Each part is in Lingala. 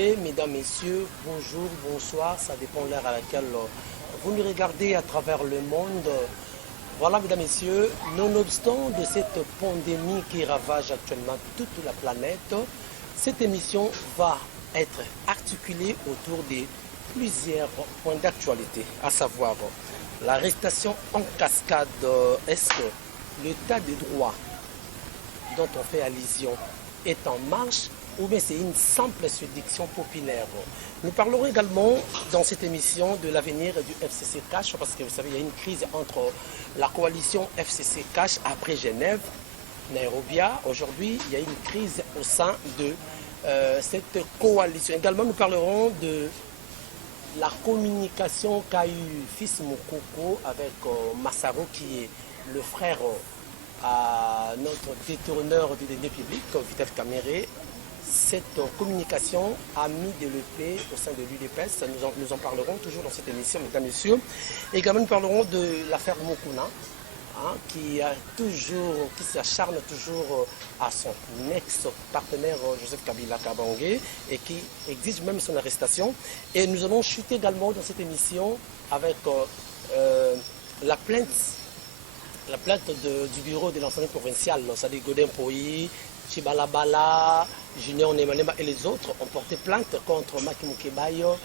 Mesdames, Messieurs, bonjour, bonsoir, ça dépend de l'heure à laquelle vous nous regardez à travers le monde. Voilà, Mesdames, Messieurs, nonobstant de cette pandémie qui ravage actuellement toute la planète, cette émission va être articulée autour de plusieurs points d'actualité, à savoir l'arrestation en cascade. Est-ce que l'état de droit dont on fait allusion est en marche ou bien c'est une simple séduction populaire? Nous parlerons également dans cette émission de l'avenir du FCC Cash, parce que vous savez, il y a une crise entre la coalition FCC Cash après Genève, Nairobi. Aujourd'hui, il y a une crise au sein de cette coalition. Également, nous parlerons de la communication qu'a eu Fils Mokoko avec Massaro, qui est le frère à notre détourneur du deniers publics, Vital Kamere. Cette communication a mis de l'épée au sein de l'UDPS. Nous en parlerons toujours dans cette émission, mesdames et messieurs. Également, nous parlerons de l'affaire Mokuna, qui s'acharne toujours à son ex-partenaire Joseph Kabila Kabange et qui exige même son arrestation. Et nous allons chuter également dans cette émission avec la plainte du bureau de l'Assemblée provinciale, c'est-à-dire Godin Poyi, Chibalabala, Junior Nemanema et les autres ont porté plainte contre Maki Mukebayo,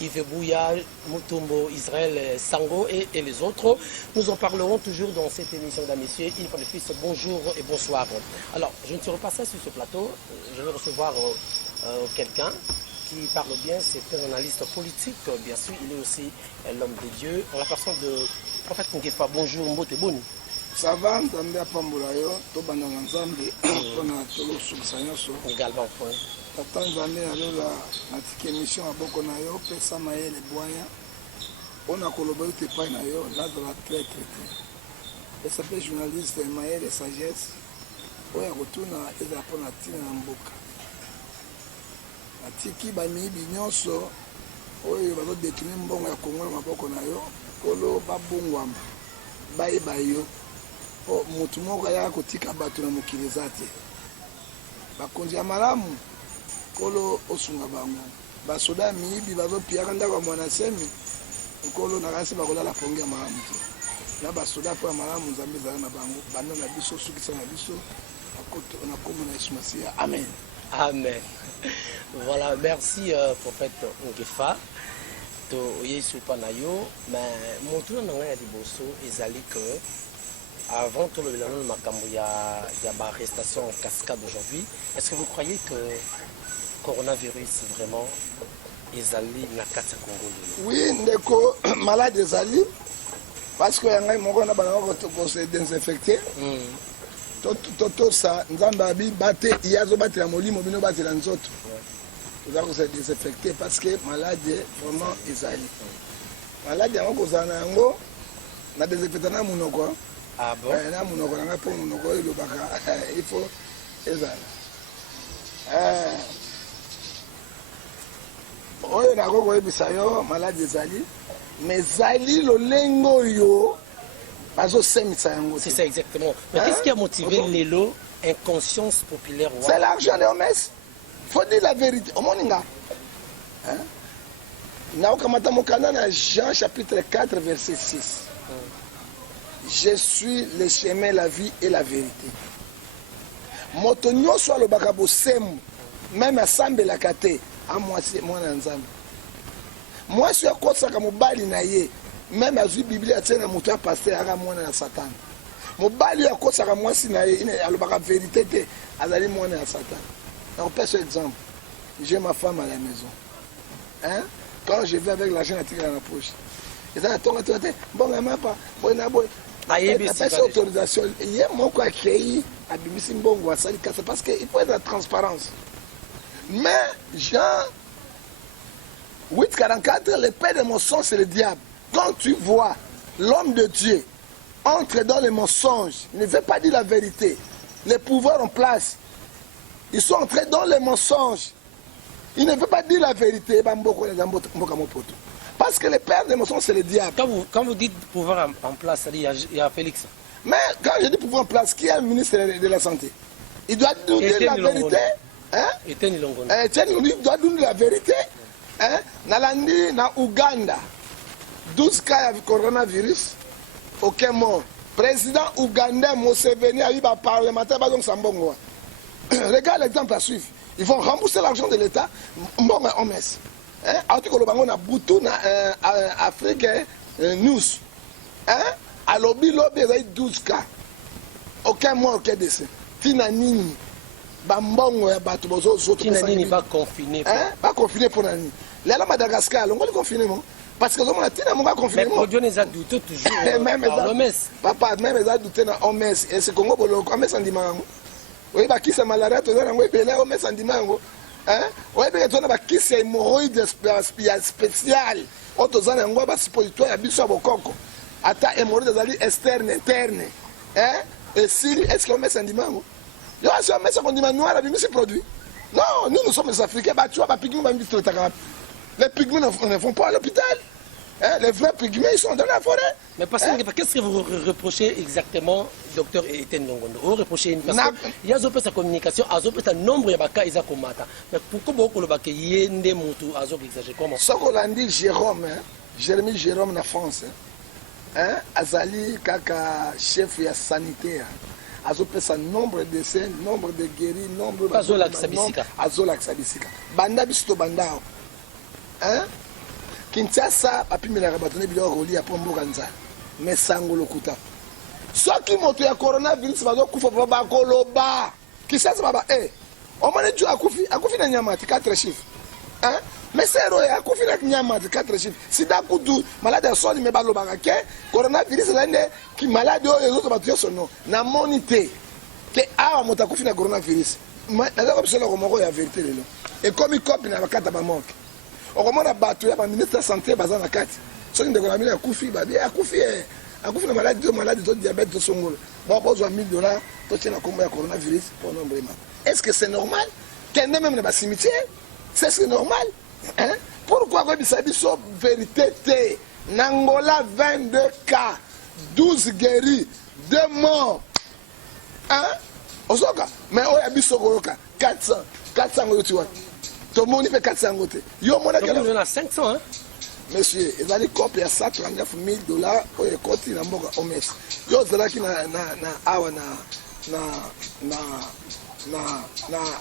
Yves Bouya, Mutumbo, Israël Sango et les autres. Nous en parlerons toujours dans cette émission, mesdames et messieurs. Une fois de plus, bonjour et bonsoir. Alors, je ne serai pas seul sur ce plateau. Je vais recevoir quelqu'un qui parle bien, c'est un journaliste politique, bien sûr. Il est aussi l'homme de Dieu. En la personne de Prophète Ngefa. Bonjour, Mbote Boni. Ça va, Ndambe Apambulayo, Tobana Nzambe, Tona Tolo Subsanyoso. Également, point. Tata Nzambe, alors la petite émission à Bokonayo, Pesa Maël et Boya. On a collaboré avec les Painayo, là de la traite. Elle s'appelle journaliste Maël et Sagesse. On a retourné à Ezapona Tina Mboka. La Tiki Bami Bignonso, on va détourner Mbongo à Congo, à Bokonayo, Kolo Babongwam, Baye Bayo. Mutu moko ya kotika bato na mokili zate bakonzi ya malamu kolo osunga bango basoda miyibi bazopiyaka ndako ya mwanasemi nkolo na kasi bakolala pongi ya malamu te na basoda po ya malamu nzambe ezala na bango banda na biso sukisa na biso na kombo na Yesu Masiya. Amen. Amen. Voilà, merci prophète Ngefa to Yesu Panayo. Mais mon tour na ngai ya liboso ezali que avant tout le bilan de Makambo, il y a arrestation en cascade aujourd'hui. Est-ce que vous croyez que le coronavirus vraiment est allé dans la carte Congo? Oui, ndeko malade est allé parce que yangai moko na bana ko se désinfecter. Toto ça nzamba abi baté yazo batela molimo bino batela nzoto. Vous allez se désinfecter parce que malade vraiment est allé. Malade yango kozana yango na désinfecter na munoko. Ah bon? Il faut malade ezali mais zali lolengo yo bazosemisa yango. C'est ça exactement. Mais qu'est-ce qui a motivé l'élo inconscience populaire? C'est l'argent de Homès. Il faut dire la vérité. Omoninga. Naokamata mokanda na Jean chapitre 4 verset 6. Je suis le chemin, la vie et la vérité. Moto nyonso alobaka bosemu même asambelaka te amwasi mwana nzambe. Mwasi akosaka mobali na ye même azwi biblia atie na moto ya paster aka mwana ya satan. Mobali akosaka mwasi na ye alobaka vérité te azali mwana ya satan. Donc père ce exemple. J'ai ma femme à la maison. Hein? Quand je vais avec l'argent à tirer dans la poche. Et ça tombe bon maman pas bon na boy. Cette autorisation, il y a mon quoi créé à Bibisi Mbongo à Salika, c'est parce qu'il faut être la transparence. Mais Jean 8,44, le père des mensonges, c'est le diable. Quand tu vois l'homme de Dieu entre dans les mensonges, il ne veut pas dire la vérité. Les pouvoirs en place, ils sont entrés dans les mensonges. Il ne veut pas dire la vérité. Parce que le père des mensonges, c'est le diable. Quand vous dites pouvoir en place, il y a Félix. Mais quand je dis pouvoir en place, qui est le ministre de la Santé? Il doit nous dire la vérité. Etienne Longondo. Etienne Longondo doit donner la vérité. Nalandi na Ouganda, 12 cas de coronavirus, aucun mort. Président ougandais Museveni a eu un parlementaire, donc Sambongo. Regarde l'exemple à suivre. Ils vont rembourser l'argent de l'État. Bon, on met. Article le bango na Boutou na Afrique News. À lobby, il y a 12 cas. Aucun mort, aucun décès. Tina Nini. Bambongo ya bato bozo zoto. Tina Nini va confiner. Pas confiner pour Nani. Là, Madagascar, on va le confiner. Parce que on a Tina Monga confiné. Mais Dieu nous a douté toujours. Même papa, même les a douté dans OMS. Et c'est Congo pour l'OMS en dimanche. Oui, bah qui c'est malaria, tu as un peu de OMS en dimanche. Oui, mais tu as un qui c'est hémorroïde spécial. Autres ans, on va se poser toi à Bissau Bokoko. Ata hémorroïde externe, interne. Et si, est-ce qu'on met en dimanche? Il y a un message qu'on dit noir, mais c'est produit. Non, nous sommes les Africains, tu vois, les pygmées ne vont pas à l'hôpital. Les vrais pygmées, ils sont dans la forêt. Mais parce que qu'est-ce que vous reprochez exactement, docteur Etienne Longondo? Vous reprochez parce qu'il y a sa communication, il y a un nombre de cas, ils ont combattu. Mais pourquoi beaucoup de cas, il y a des moutons, ils ont exagéré comment? Ce qu'on a dit, Jérôme, Jérémy Jérôme, en France, Azali, kaka chef sanitaire. Azopesa nombre de décès, nombre de guéris, nombre de Azola Sabisika. Banda bisto bandao. Kinshasa apimela rabatone bilo roli apo mbokanza. Mais sango lokuta. Soki moto ya coronavirus bazo kufa baba koloba. Kinshasa baba o mane ju akufi na nyamati 4 chiffres. Mais c'est vrai akufi na nyamati 4 chiffres. Sida kudu malade ya soli me baloba ke coronavirus lende ki malade o ezo batyo sono na monité ke awa moto akufi na coronavirus. Na za kopsela ko moko ya vérité lelo. Et comme copie na bakata ba manque. On a battu le ministre de la Santé basé na kati. Soki ndeko na mila akufi ba bien akufi na maladie de diabète de songolo. Bon besoin $1000 to tient na combo ya coronavirus pour nombre de. Est-ce que c'est normal? Qu'un même dans cimetière? C'est normal? Pourquoi vous dites ça vérité té Nangola 22 cas, 12 guéris, 2 morts. Osoka mais oya biso koroka 400 tu vois. Tout le monde fait 400 côté. Yo mon on a 500 Monsieur, ils ont dit copie à $139 000 pour les côtés na mboka omes. Yo zala ki na awa na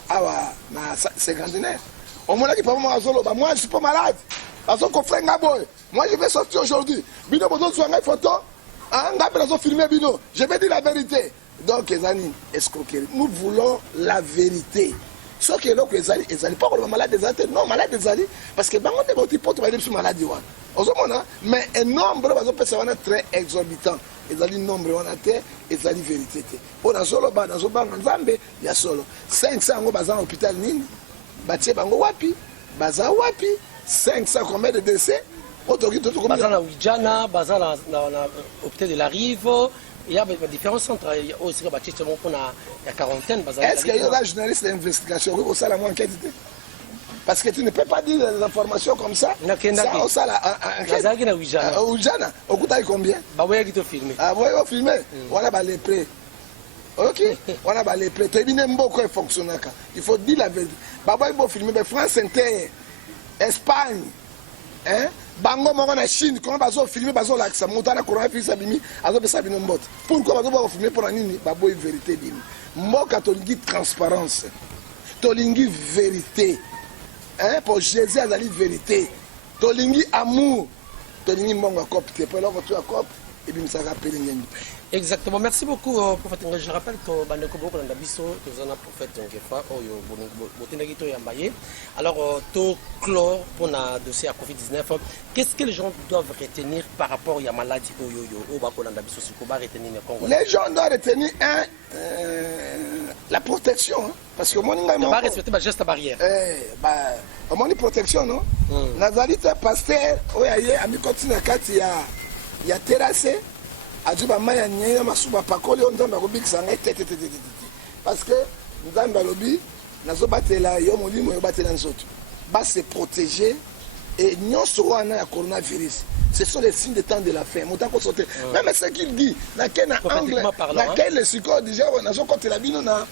awa na cinquantenaire. Au moins qui pas moi moi je suis pas malade. Parce qu'on fait un boy. Moi je vais sortir aujourd'hui. Bino bozo soit une photo. Filmer Bino. Je vais dire la vérité. Donc les amis, escroquerie. Nous voulons la vérité. Sauf que là, ils n'allaient pas avoir malade des antennes, non, malade des alliés, parce que on est petit pot, on va aller sur maladie. Mais un nombre de personnes très exorbitant. Ils allaient nombre, on a terre, ils allaient vérité. On a solo, dans un banc, il y a solo. 500 bazar hôpital Nini, Batie Bango Wapi, bazar Wapi, 500 combien de décès, bazar na Ouidjana, bazar na hôpital de la Rive. Il y a différents centres. Il y a aussi la quarantaine. Est-ce qu'il y a un journaliste d'investigation au sein de la enquête? Parce que tu ne peux pas dire des informations comme ça. Ça, au sein de la Oujana. Au coup, combien? Ah, oui, on filme. On a les prêts. Ok, on a les prêts. Il faut dire la vérité. Il faut filmer France Inter, Espagne. Bango moko na Chine comment bazo filmer bazo laksa motana coronavirus abimi azo pesa bino mbot pourquoi bazo filmer pour nini baboy vérité bino mboka tolingi transparence tolingi vérité pour Jésus azali vérité tolingi amour tolingi mbongo copte pour l'autre tu cop et bien ça rappelle ngeni. Exactement, merci beaucoup prophète. Je rappelle que Bandeko Boko Landabiso, nous en avons prophète Ngefa, Botenagito Yambaye. Alors, tout clore pour le dossier à Covid-19, qu'est-ce que les gens doivent retenir par rapport à la maladie au Bako Landabiso? Les gens doivent retenir la protection. Parce que moi, je ne respecter le geste barrière. Moi, une protection, non? Nazarite pasteur, il y a terrassé. Ajuba maya nyenya masuba pakoli ondamba kobikisa ngai tete parce que nzamba lobi nazo batela yo molimo yo batela nzoto ba se protéger et nyonso wana ya coronavirus ce sont les signes de temps de la fin motako sauter même ce qu'il dit na quel angle na quel siko déjà nazo kotela bino na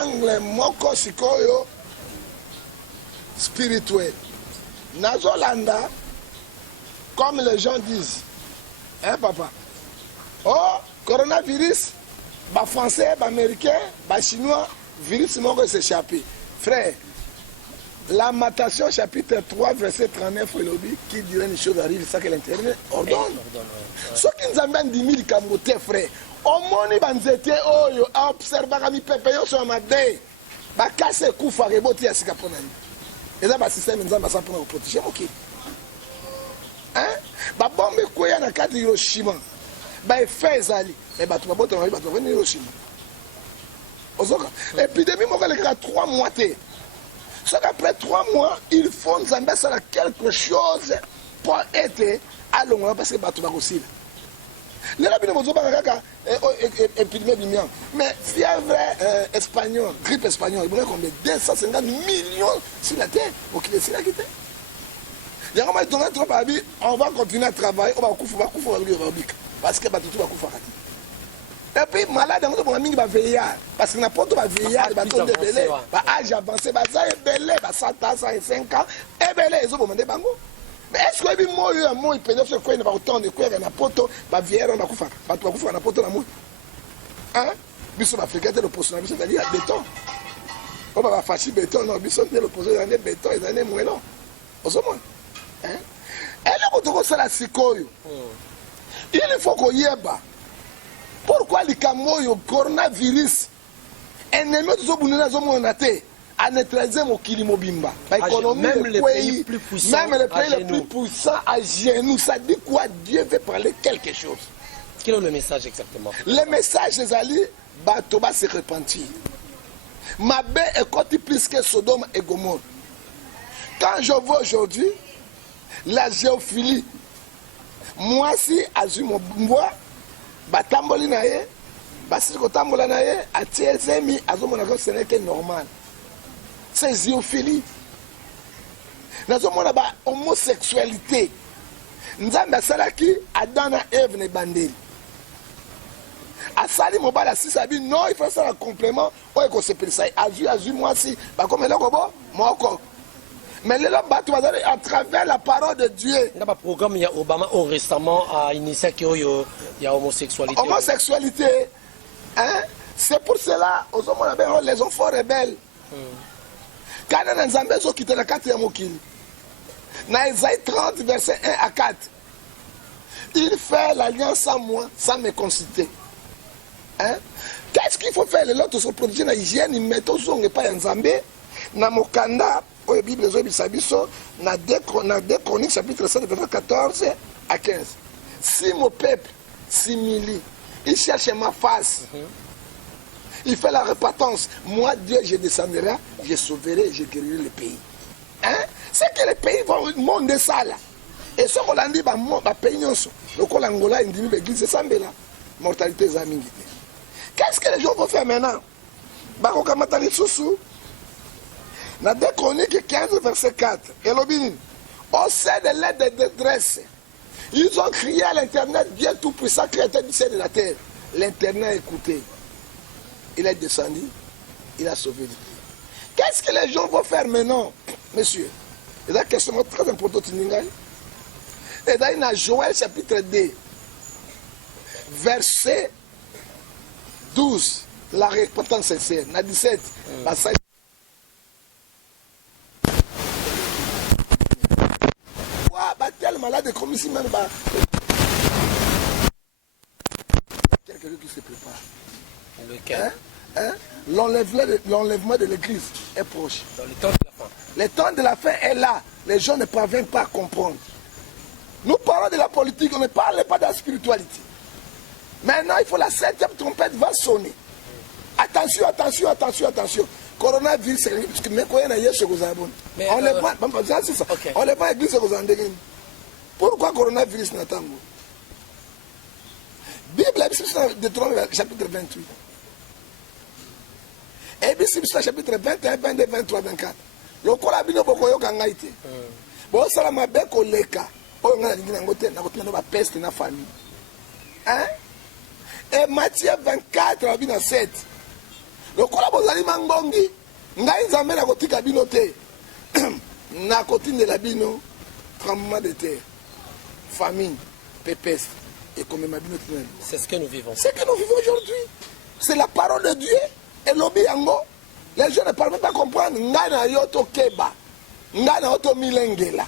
angle moko sikoyo spirituel. Nazolanda, comme les gens disent, hein papa? Oh, coronavirus, les Français, les Américains, les Chinois, virus m'a s'échappé. Frère, Lamentation chapitre 3 verset 39 qui dirait une chose arrive, c'est ça que l'Internet ordonne. Ce qui nous amène 10 000 camotés, frère. Au monde, banzete oyo observa mi pepe yo sur ma dé. Ba kase kufa reboti ya sika pona. Eza ba système nzamba sa pona protéger moki. Hein? Ba bombe koya na kati Hiroshima. Ba effet ezali. E ba tu ba bota ba tu venir Hiroshima. Ozoka. Épidémie mo kale ka 3 mois té. Sauf qu'après 3 mois, il faut nous embêter à quelque chose pour être à l'ongla parce que bah tu vas aussi. Les rabbins ne vont pas épidémie, mais fièvre espagnole, grippe espagnole, il y a combien 250 millions sur la terre pour qu'il ait la quitter. Il y a vraiment donné trop à vie, on va continuer à travailler, on va couper parce que bah tout va couper. Et puis, malade, on va veiller. Parce que n'importe quoi veiller, il va tomber belé. Âge avancé, ça est belé, 100 ans, 105 ans, et belé, ils ont demandé bango. Mais est-ce que moi, il peut dire que il va autant de quoi, il y a un poteau, va vieillir, on va couper. Va tout couper, on a poteau, l'amour. Hein? Bisson va fréquenter le poste, c'est-à-dire béton. On va faire béton, non, Bisson, le poste, il y a des béton, il y a des moellons. Au moins. Hein? Et là, on doit faire la psychoï. Il faut qu'on y ait bas. Pourquoi les camoyo coronavirus ennemi de à neutraliser mon kilimobimba même les pays plus puissants à genoux, ça dit quoi? Dieu veut parler quelque chose. Quel est le message exactement? Le message des alliés, Batoba se repentir. Ma baie est côté plus que Sodome et Gomorrhe. Quand je vois aujourd'hui la géophilie, moi si azui mon bois batamboli na ye basi kotambola na ye atie zemi azomona que ce n'est que normal. C'est zoophilie. Nazomona ba homosexualité. Nzambe asalaki Adam na Ève ne bandeli. Asali mobala si sabi non il faut ça un complément ou ko se pelisa azui moi si ba comme eloko bo moko. Mais les hommes battent à travers la parole de Dieu. Il y a un programme, il y a Obama récemment a initié qu'il y a homosexualité. Homosexualité, hein? C'est pour cela que les enfants rebelles. Quand on a Nzambe qui quitté la 4e okil, dans Isaïe 30, verset 1 à 4, il fait l'alliance sans moi, sans me consulter. Hein? Qu'est-ce qu'il faut faire? Les autres sont protégés dans l'hygiène, ils mettent au son et pas Nzambe. Dans mon Kanda, la Bible dans 2 Chroniques, chapitre 7, verset 14 à 15. Si mon peuple s'humilie, il cherche ma face, il fait la repentance. Moi, Dieu, je descendrai, je sauverai, je guérirai le pays. Hein? C'est que les pays vont monter ça là. Et ce qu'on a dit, le pays, le Colangola, il dit, l'église, c'est la mortalité. Qu'est-ce que les gens vont faire maintenant? Dans 2 Chroniques 15, verset 4, Elobini, au sein de l'aide de détresse, ils ont crié à l'Internet, Dieu tout-puissant, créateur du ciel et de la terre. L'Internet a écouté. Il est descendu, il a sauvé le pays. Qu'est-ce que les gens vont faire maintenant, monsieur? C'est une question très importante. Et dans Joël chapitre 2, verset 12, la repentance sincère. Dans 17, tel malade comme ici même quelqu'un qui se prépare. Lequel? Hein? L'enlèvement de l'église est proche. Dans le temps de la fin. Le temps de la fin est là. Les gens ne parviennent pas à comprendre. Nous parlons de la politique, on ne parle pas de la spiritualité. Maintenant, il faut la 7e trompette va sonner. Attention, attention, attention, attention. Coronavirus, c'est parce que même quand il y a un chez vous, on les prend, c'est ça. On les prend à l'église chez vous. Pourquoi coronavirus n'attend pas? Bible, Deutéronome chapitre 28. Et puis, chapitre 21, 22, 23, 24. Le Corabino Bokoyo Gangaïte. Bon, ça m'a bien collé. On a dit que la peste dans la famille. Hein? Et Matthieu 24, 7. Le Corabozali Mangongi. Ngai Nzambe na kotika binote. na côté de la bino, tremblement de terre, famine, pépès, et comme ma bino. C'est ce que nous vivons. C'est ce que nous vivons aujourd'hui. C'est la parole de Dieu. Et l'obi yango, les gens ne parlent même pas comprendre. Ngana yoto keba, ngana yoto milengela.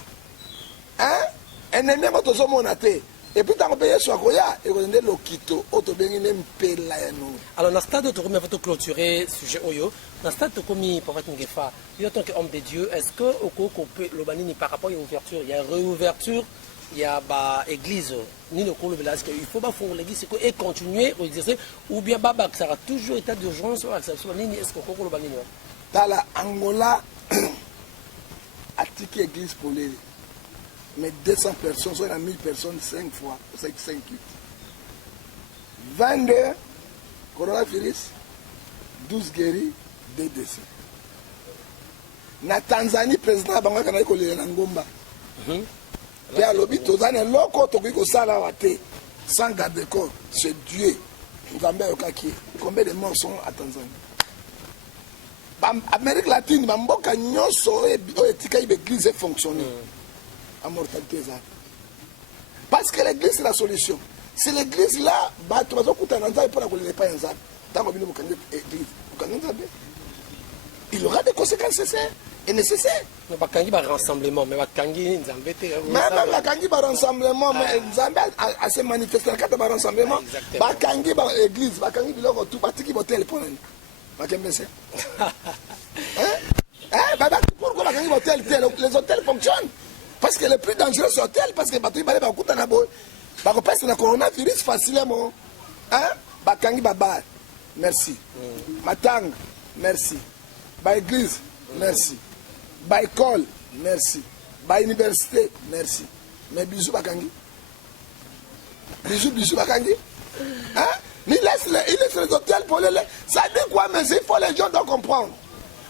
Hein? Et n'est pas tout monate. Et puis tant qu'on paye sur Koya, et on est le kito, auto bengi même pela nous. Alors, dans le stade, tu as fait clôturer sujet Oyo. Dans le stade, tu as commis pour être Ngefa. En tant qu'homme de Dieu, est-ce que le banini par rapport à l'ouverture, il y a réouverture, il y a l'église, ni le cours, il faut pas faire l'église et continuer à exercer, ou bien Baba, ça sera toujours état d'urgence, est-ce que le banini? Dans la Angola, à ticket église pour les. Mais 200 personnes, soit 1000 personnes, 5 fois, 5 kits. 22 coronavirus, 12 guéris, 2 décès. Na Tanzanie, président Banga Kanaï Kolé Ngomba. Et à l'obit, Tozane, l'oko, Tokiko Salawate, sans garde corps, c'est Dieu. Combien de morts sont à Tanzanie? Amérique latine, Mamboka Nyoso et Tika l'église fonctionne. À mortalité. Parce que l'église c'est la solution. C'est l'église là, tu vas écouter un endroit pour ne pas un zap. Il aura des conséquences nécessaires. Mais Bakangi va rassemblement, mais Bakangi va rassemblement, mais Nzambe a se manifesté dans le cadre de rassemblement. Bakangi va église, Bakangi va tout Batiki va tel pour nous. Bakangi c'est. Pourquoi Bakangi va tel les hôtels fonctionnent? Parce que le plus dangereux c'est l'hôtel, parce que Bakangi va écouter un abo. Bakangi c'est le coronavirus facilement. Bakangi Baba, merci. Matang, merci. By église, merci. By école, merci. By université, merci. Mais bisous Bakangi. Bisous Bakangi. Il laisse les hôtels pour les... Ça dit quoi, mais il faut les gens doivent comprendre.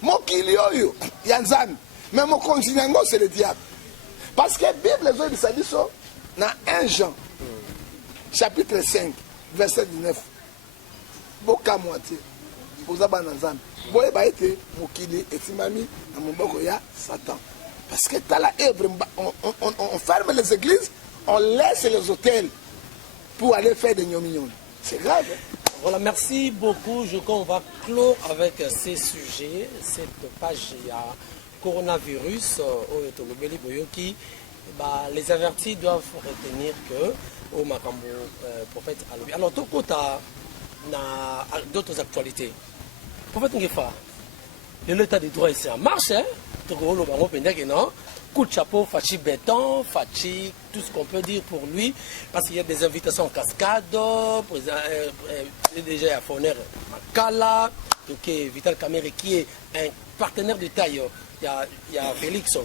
Mon kilio, Yanzan. Mais mon continent, c'est le diable. Parce que la Bible, les autres, ça dit ça, dans 1 Jean, chapitre 5, verset 19. Boka moitié. Vous avez un ensemble. Vous avez été Moukili et Timami, à mon bokoya, Satan. Parce que dans la œuvre, on ferme les églises, on laisse les hôtels pour aller faire des gnomignons. C'est grave. Hein? Voilà, merci beaucoup. Je crois qu'on va clore avec ces sujets, cette page coronavirus les avertis doivent retenir que au Makambo prophète Alobi. Alors tout côté d'autres actualités. Prophète Ngefa, l'état des droits ici en marche, hein? Tout coup de chapeau, Fachi béton, Fachi, tout ce qu'on peut dire pour lui, parce qu'il y a des invitations en cascade, déjà à Foner Makala, Vital Kamere qui est un partenaire de taille. Il y a Félix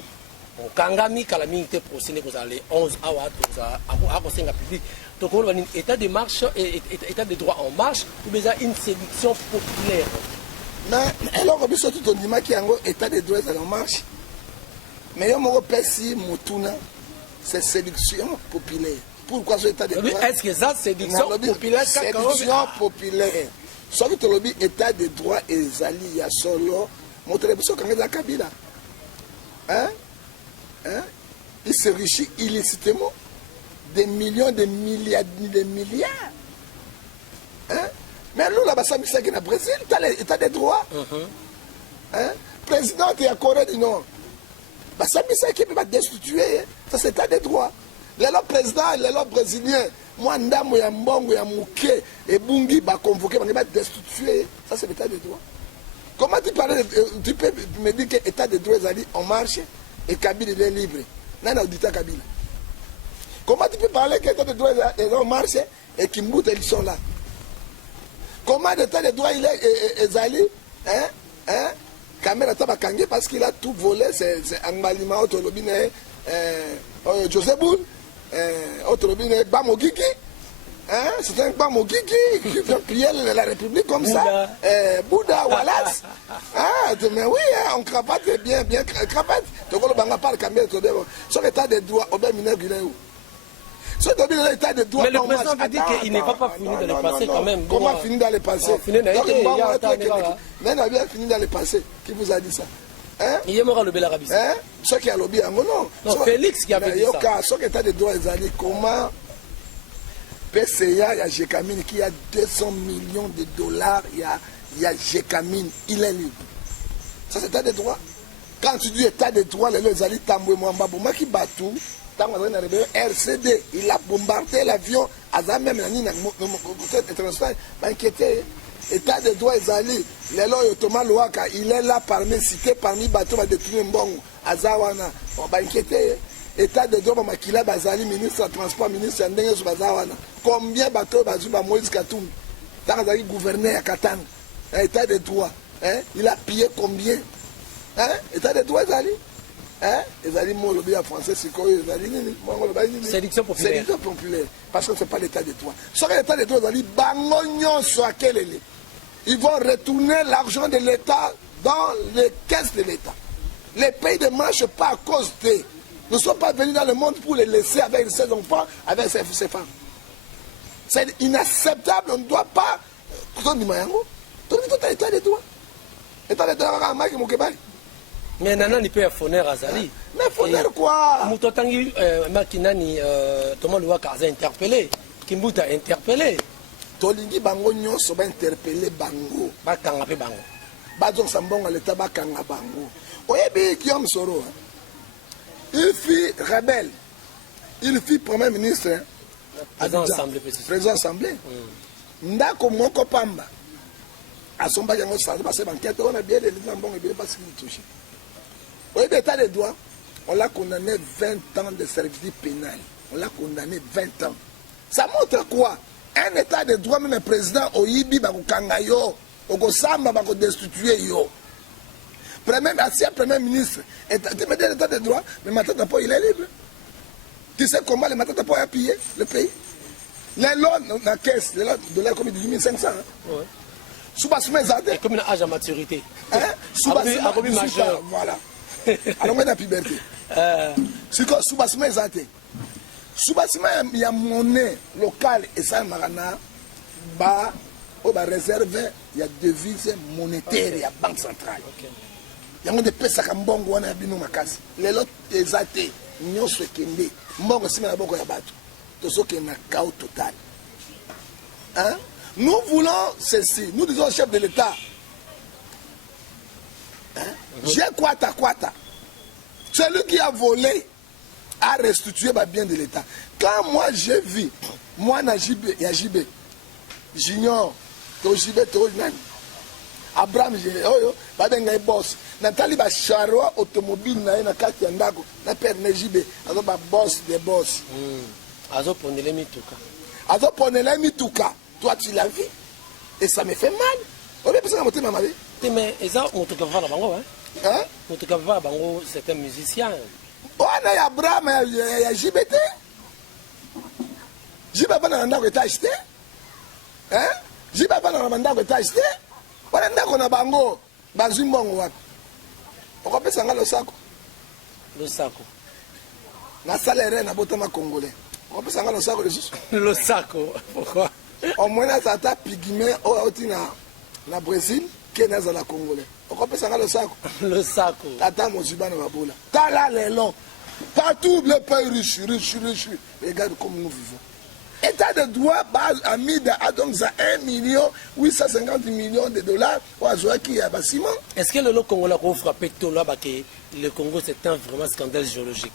Kangami Kalami était procédé pour aller 11 à public. Donc on a un état de marche, état de droit en marche, ou déjà une séduction populaire. Mais alors on surtout ton dit qui a un état de droit en marche. Mais il y a un petit Moutuna, c'est séduction populaire. Pourquoi ce état de droit? Est-ce que ça séduction populaire? Séduction populaire. Sauf que tu état de droit et Zali, il y a solo. Mon télévision quand il a Kabila. Il s'enrichit illicitement des millions, des milliards, des milliards. Mais nous, là-bas, ça me dit que le Brésil, tu as l'état de droit. Président de la Corée du Nord. Ça me dit qu'il va destituer. Ça, c'est l'état de droit. Les présidents, les brésiliens, moi, Ndamo, Yambongo, Yamouké, et Bungi, va convoquer, on va destituer. Ça, c'est l'état de droit. Comment tu peux me dire que l'état de droit est en marche et Kabila est libre? Non, non, dit Kabila. Comment tu peux parler que l'état de droit est en marche et Kimbouta, ils sont là? Comment l'état de droit il est allé? Kamera Tabakangi parce qu'il a tout volé, c'est un malima autolobine, Joseph Boul, autolobine Bamogiki. C'est un Bamogiki qui fait plier la République comme ça. Bouddha, Wallace. Mais oui, on cravate bien, cravate. Donc on ne parle pas de sur l'état de droit, au bien mineur Guinéo. Mais le président veut dire qu'il n'est pas fini dans le passé quand même. Comment finir dans le passé? Mais il a bien fini dans le passé. Qui vous a dit ça? Il est mort à l'obé l'Arabie. Ce qui a lobby, non. Non, Félix qui avait dit ça. Ce qui est de droit, comment PCA, il y a Gécamine qui a 200 millions de dollars, il y a Gécamine, il est libre. Ça, c'est état de droit. Quand tu dis état de droit, les alliés Tamboué Mwamba, Bouma qui bat tout, RCD, il a bombardé l'avion, Azam même le transfert, inquiété. État de droit, les alliés, les lois Thomas Loaka, il est là parmi, cité parmi bateaux, va détruire Mbongo, Azawana, on va inquiéter. État de droit, Makila Bazali, ministre du transport, ministre Ndenge Bazawana. Combien de bateaux Bazouba Moïse Katoum, Tanzali gouverneur à Katanga, état de droit, il a pillé combien? État de droit, Zali? Zali, moi, le bien français, c'est quoi? Sélection populaire. Sélection populaire. Parce que ce n'est pas l'état de droit. Sur l'état de droit, Zali, Bangognon soit quel est. Ils vont retourner l'argent de l'État dans les caisses de l'État. Les pays ne marchent pas à cause de. Nous ne sommes pas venus dans le monde pour les laisser avec ses enfants, avec ses femmes. C'est inacceptable, on ne doit pas. Tout le monde est état de droit. État de droit, mais Nana n'y peut faire Azali. Mais faire quoi? Moutotangi Makinani Thomas Louaka a interpellé. Kimbuta a interpellé. Tolingi Bango Nyonso va interpeller Bango. Bakanga pe Bango. Bazon Sambonga l'État Bakanga Bango. Oyebi Guillaume Soro. Il fut rebelle. Il fut Premier ministre. Président Assemblée. Ndako Moko Pamba. À son bagage, on a bien les Zambon et bien parce qu'il touche. Oui, l'état de droit, on l'a condamné 20 ans de service pénal. On l'a condamné 20 ans. Ça montre quoi? Un état de droit, même le président Oyibi, Bakukangayo, Ogosamba, Bako destitué yo. Ancien premier ministre, tu me dis l'état de droit, mais maintenant, il est libre. Tu sais comment le matin, a pillé le pays? Les lots, la caisse, les lots de l'air comme 18 500. Ouais. Comme un âge à maturité. Majeur. Voilà. Alors, on a la puberté. C'est quoi? Sous-bassement exacté. Sous-bassement, il y a monnaie locale et ça, Marana, on va réserver, il y a devises monétaires, il y a banque centrale. Il y a des pèses à Mbongo, on a bien ma casse. Les lots exactés, nous sommes Kende. Mbongo, c'est ma boko ya batu. Tout ce qui est un chaos total. Hein? Nous voulons ceci. Nous disons au chef de l'État. J'ai Kwata. Celui qui a volé a restitué ma bien de l'État. Quand moi j'ai vu, moi Najibé, Yajibé, Junior, Tojibé, Tojinan, Abraham, Badenga boss, Nathalie Bacharwa, automobile, na kati Yandako, na père Najibé, alors boss des boss. Azo ponele mituka. Azo ponele mituka. Toi, tu l'as vu. Et ça me fait mal. On est besoin de monter ma vie. Mais ça, on te va bango, hein? On te va bango, c'est un musicien. Oh, il y a Abraham, il y a JBT. JBT, on a un acheté. Hein? JBT, on a un acheté. On a un bango. Bazumbongo. On peut s'en aller le sac. Le sac. Na salaire na botama congolais. On peut s'en aller le sac. Le sac. Pourquoi? Au moins, ça a pigmé au Brésil, qui est dans la Congolais. On peut savoir le sac. Le sac. Tata Moziba Nababoula. Tala les longs. Partout, le pays riche. Regarde comme nous vivons. État de droit, base Amida a donc 1,850 millions de dollars pour Azoaki à Bassiment. Est-ce que le Congolais a frappé tout là, que le Congo c'est un vraiment scandale géologique?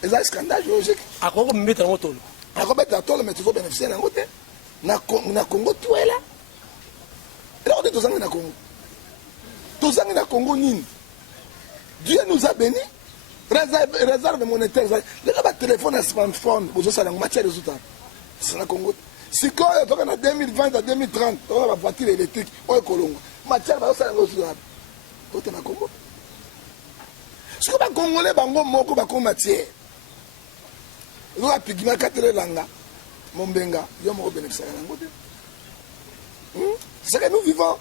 C'est un scandale géologique. À quoi vous mettez en moto? À quoi vous mettez en moto, mais tu vas bénéficier d'un côté. Na Congo tout est là. Et là on dit tous na Congo. Tous na Congo nini. Dieu nous a bénis. Réserve monétaire. Les là téléphone à smartphone, vous avez en matière de résultat. C'est na Congo. Si quand on a 2020 à 2030, on a la voiture électrique, on est Colombo. Matière va ça résultat. On est na Congo. Ce que les Congolais bango moko ba ko matière. Nous a pigma 4 langa. Mombenga, c'est que nous vivons.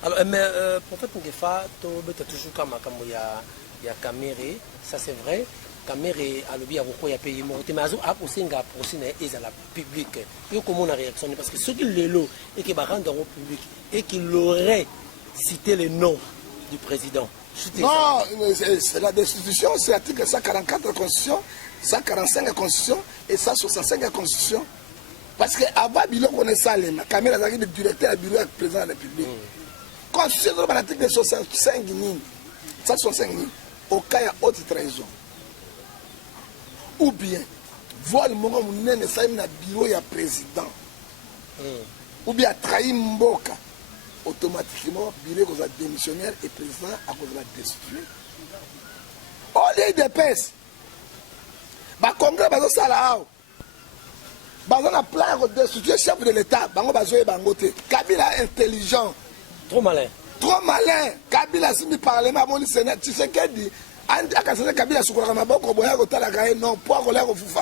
Alors, mais prophète Ngefa, tu as toujours comme il y a Kamere, ça c'est vrai. Kamere a lobby à beaucoup y a payé mon mais azo a aussi nga procès et à la public. Et comment on a réactionné parce que ceux qui le lot et qui va rendre au public et qui l'aurait cité le nom du président. Non, c'est la destitution, c'est l'article 144 de la Constitution, 145 de la Constitution et 165 de la Constitution. Parce qu'avant, il connaît ça, la caméra est le directeur du bureau du président de la République. Constitution de l'article 165, 165 au cas de haute trahison. Ou bien, voir le moment où nous sommes dans le bureau du président. Ou bien, trahir Mboka. Automatiquement, le bureau est démissionnaire et le président a destitué. Au lieu de pèse, le Congrès va faire ça. Il a plan de destituer le chef de l'État. Kabila intelligent. Trop malin. Trop malin. Kabila, si le Parlement, le Sénat, tu sais qu'elle dit, Kabila, si non, pas qu'on l'a refusé.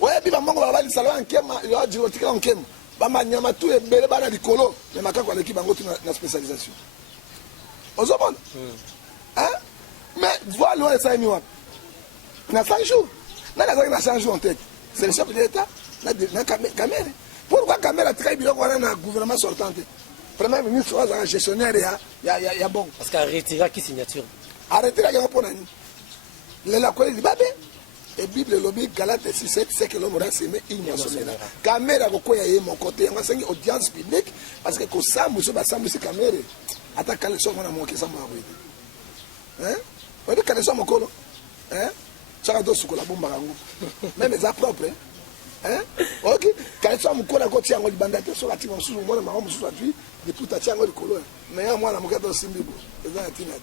Oui, puis il va dire salon en Kema, il va dire en Kema. Bama nyama tout est belé bana likolo mais makako l'équipe bango tout na spécialisation. Ozomon. Hein? Mais voilà le ça ni wa. Na 100 jours. Na 100 jours en tête. C'est le chef de l'État na caméra. Pourquoi caméra très bien qu'on a un gouvernement sortant? Premier ministre wa gestionnaire ya bon parce qu'à retirer qui signature. Arrêtez la guerre pour nani. La quoi dit babé. Et Bible le lobby Galate 6:7 c'est que l'homme aura s'aimé immensément. Caméra ko ya mon côté, on va sengi audience publique parce que ko ça monsieur ba ça monsieur caméra. Attaque le son on a manqué ça moi. Hein? On dit que ça mon colo. Hein? Ça do suko la bomba rango. Même les propres. Hein? OK, quand ça mon colo ko tiango libanda te so la timo susu mo na ma mo susu atui de tout a tiango colo. Mais moi na mo ka do simbibo. Eza tina.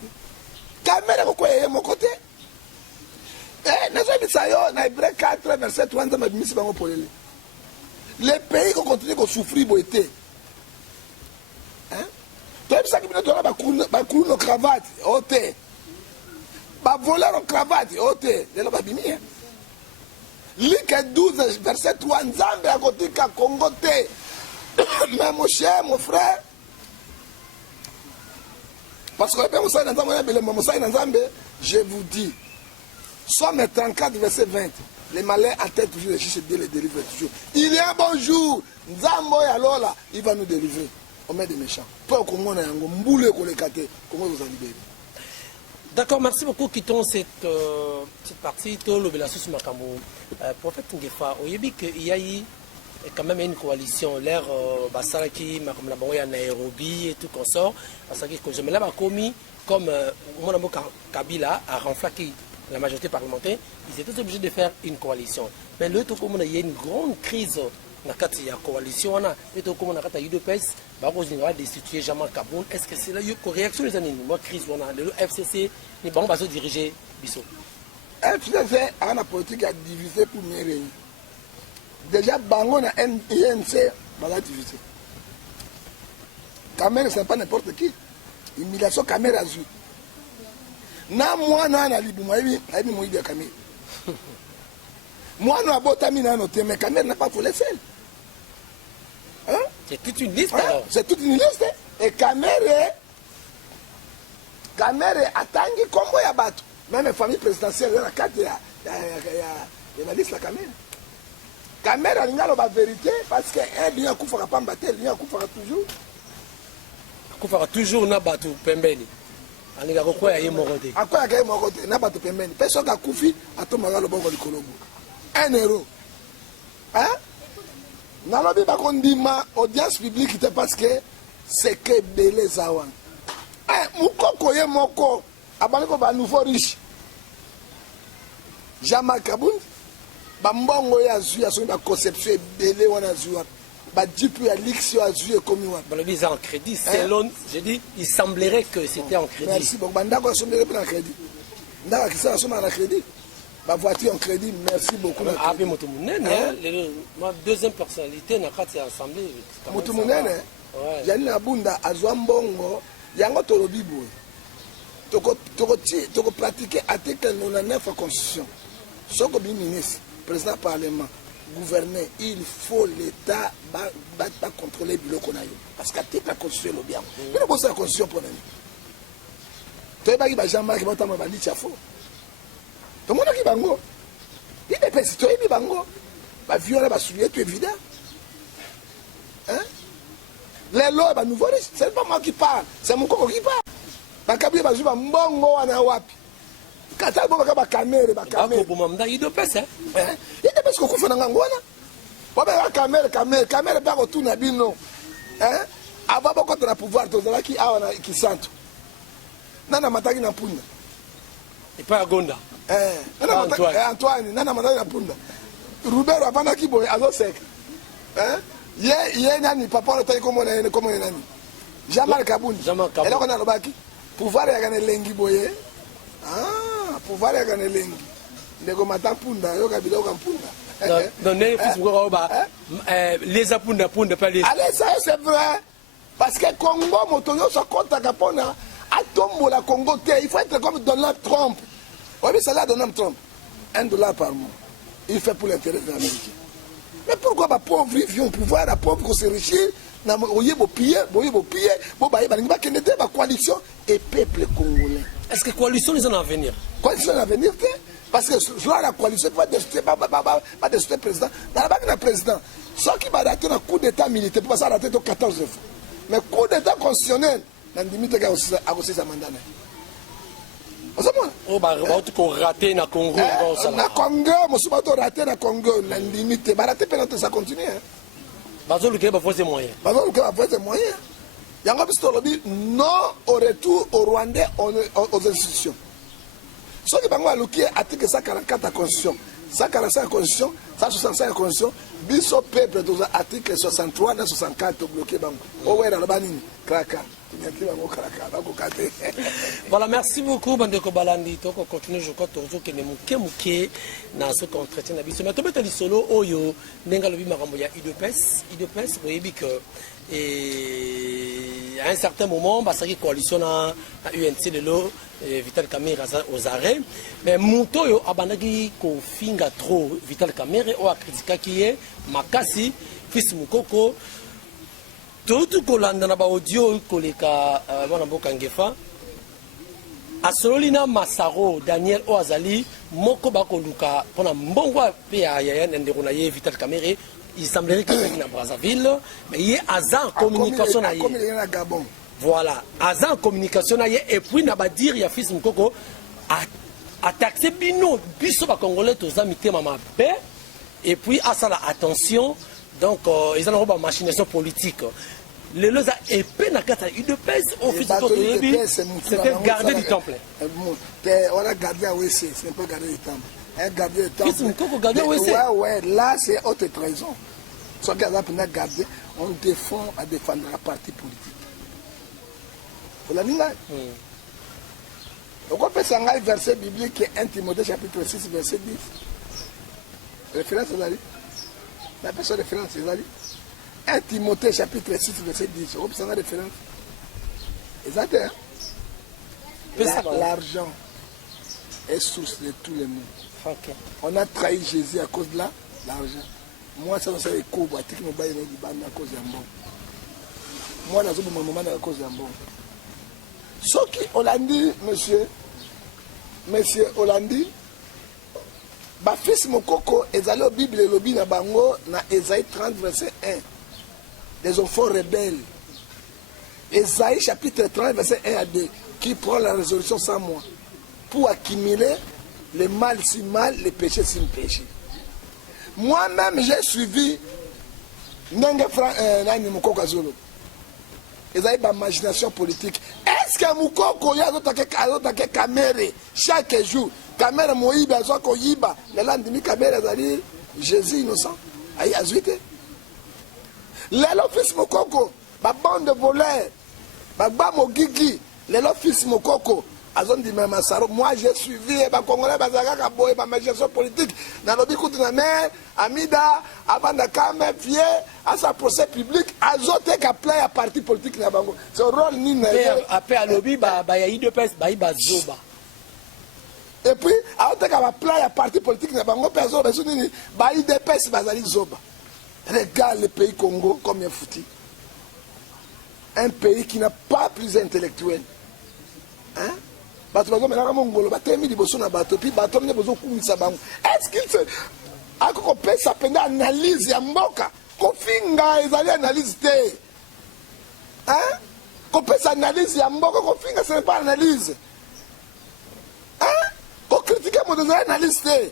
Caméra ko ya mon côté. Les pays qui continuent à souffrir, tu as vu que nos cravates, voler nos cravates, Ligue 12, verset 3, Nzambe à côté de Congo. Mais mon cher, mon frère, parce que je vous dis, Somme 34, verset 20. Les malins attendent toujours les juges et Dieu les délivre toujours. Il y a un bon jour. Nzambo et alors là, il va nous délivrer. On met des méchants. Pas au Congo, on a un mboulé qu'on les caté. Comment vous en libérez? D'accord, merci beaucoup. Quittons cette partie. Prophète Ngefa, au Yébi, il y a eu quand même une coalition. L'air Basaraki, Makamlaboya, Nairobi et tout consort. Parce que je me l'ai commis comme mon Kabila a renflaqué la majorité parlementaire, ils étaient obligés de faire une coalition. Mais le tout comme il y a une grande crise dans la coalition, le tout comme on a eu de PES, on a destitué Jamal Kaboun. Est-ce que c'est là une réaction des années? Moi, crise, on a le FCC, les banques vont se diriger Bissot. FCC a une politique à diviser pour mieux régner. Déjà, Bango a un INC, va diviser. Caméra, ce n'est pas n'importe qui. Humiliation caméra azul. Na moi na na libu maibi aibi moibi kamera. Moi na botami na no mais caméra n'a pas volé seul. Hein? C'est toute une liste alors. C'est toute une liste et caméra atangi kombo ya bato. Même famille présidentielle la carte ya la liste la caméra. Caméra ngalo ba vérité parce que un bien kufaka pas mbatel, bien kufaka toujours. Kufaka toujours na bato pembeni. Il y a personne qui koufi à tout le bon de Colombo. 1 euro. Hein? Dans le bas qu'on dit ma audience publique parce que c'est que Belé Zawan. Moukoko yé moko. Abaneko ba nouveau riche. Jamal Kaboun. Bambongo ya zuya son ba conception Belé wana zuya. Badipu ya lixio a zuya comme moi. Balobi en crédit. Selon, je dis, il semblerait que c'était en crédit. Merci. Donc bandako asomere en crédit. Ndaka kisa asoma en crédit. Ma voiture en crédit, merci beaucoup. Ah, mais Motomounene, ma deuxième personnalité, n'a pas été assemblée. Motomounene, Yanni Abunda, Azwambongo, Yango Tolobibo. Toko pratiquer article 99 de la Constitution. Soko bi ministre, président parlement, gouverner, il faut l'État pas contrôler le bureau qu'on a eu. Parce qu'article la Constitution est le bien. Mais nous pensons la Constitution pour nous. Tu sais pas qui va Jean-Marc qui va t'amener à Lichafo. Tout le monde qui va bango. Il est pas citoyen qui bango. Va violer, va souligner, tout évident. Hein? Les lois, va nous voir. C'est pas moi qui parle, c'est mon coco qui parle. bakabi bazuba mbongo wana wapi kata bongo ka bakamere bakamere bomamda idopes idopes ko kufana ngwana ba kamere ba ko tuna bino ava boko na pouvoir tozala ki awa na kisanto nana mataki na punda ipa gonda nana mataki Antoine nana mataki na punda Rubero avana ki boy azo sek ye nani papa le tayi komo nani Jean-Marc Kabundi ele ko na lobaki pouvoir ya kana lengi boye pouvoir ya kana lengi ndeko matapunda yo kabila ko punda non les fils ko ba les apunda pas les allez ça c'est vrai parce que Congo motonyo so konta kapona atombo la Congo te il faut être comme Donald Trump oui c'est là Donald Trump $1 par mois il fait pour l'intérêt des Américains mais pourquoi ba pauvre vivent au pouvoir la pauvre se richer na oyebo piller bo ba yeba ngiba kende ba coalition et peuple congolais est-ce que coalition les en avenir parce que soit la coalition va décider pas décider président dans la président soit qui va rater un coup d'état militaire pour passer à la tête 14 fois mais coup d'état constitutionnel na limite ka aussi sa mandat on va rater na Congo na Congo mosuba to rater na Congo na limite ba rater peut-être ça continue bazoluke ba force moyen yango biso lobi non au retour au Rwandais aux institutions ceux qui bango aluki article 144 la constitution 145 la constitution 165 la constitution biso peuple dans article 63 na 64 bloqué bango owera na banini kraka voilà merci beaucoup bandeko balandi to ko continuer je crois tozo ke muke na ce entretien na biso mais to betali solo oyo nenga lobi makambo ya idepes boyebi que et à un certain moment basaki coalition na UNC lelo Vital Kamerhe aux arrêts mais muto yo abandaki ko finga trop Vital Kamerhe o akritika kiye makasi fils mukoko tout kolanda na ba audio koleka bana mboka ngefa asololina Masaro Daniel Oazali moko bakoluka pona mbongo pe ya ndeko na ye Vital Kamerhe il semblerait qu'il est à Brazzaville mais il est en communication na Gabon voilà en communication na et puis na ba dire ya fils mukoko a taxé bino biso ba congolais tous amité mama be et puis à ça la attention donc ils ont une machination politique les loza épée na kata UDPS office de c'était garder du temple on a gardé à OEC c'est pas garder du temple un gardien de temple ouais là c'est haute trahison soit gardé on défend à défendre la partie politique voilà donc on peut s'engager verset biblique 1 Timothée chapitre 6 verset 10 référence à la personne référence à 1 Timothée chapitre 6 verset 10 on peut s'engager référence exact l'argent est source de tous les maux. Okay. On a trahi Jésus à cause de l'argent. Moi, ça c'est les coups, à cause d'un bon. Moi, je suis à cause d'un bon. Ce qui Hollandi, monsieur Hollandi, ma fils Mokoko, ils allaient au Bible et lobby na bango, na Esaïe 30, verset 1. Des enfants rebelles. Esaïe chapitre 30, verset 1 à 2, qui prend la résolution sans moi, pour accumuler le mal si mal, le péché si péché. Moi-même, j'ai suivi Nanga Nani Mukoko Zolo. Ils avaient ma imagination politique. Est-ce que Mukoko y a d'autres caméras chaque jour? Caméra Moïba, Zoko Yiba, le lendemain, caméra Zali, Jésus innocent. Aïe, azuité. L'office Mukoko, ma bande de voleurs, ma bande Gigi, l'office Mukoko. Moi j'ai suivi les Congolais ma gestion politique dans le bicoute de la mer, Amida, avant de Kame, Fier, à sa procès public, à Zoté qui a plein à parti politique. C'est un rôle ni après à lobby, il y a eu deux pièces, Zoba. Et puis, à Zoté qui a plein à parti politique, personne n'a eu des pièces, Zoba. Regarde le pays Congo comme il est foutu. Un pays qui n'a pas plus intellectuel. Hein? Est-ce qu'il se peut s'appeler analyse ya mboka kofinga ezali analyse te hein kopesa analyse ya mboka kofinga ce n'est pas analyse. Hein? Ko critiquer mon analyse te.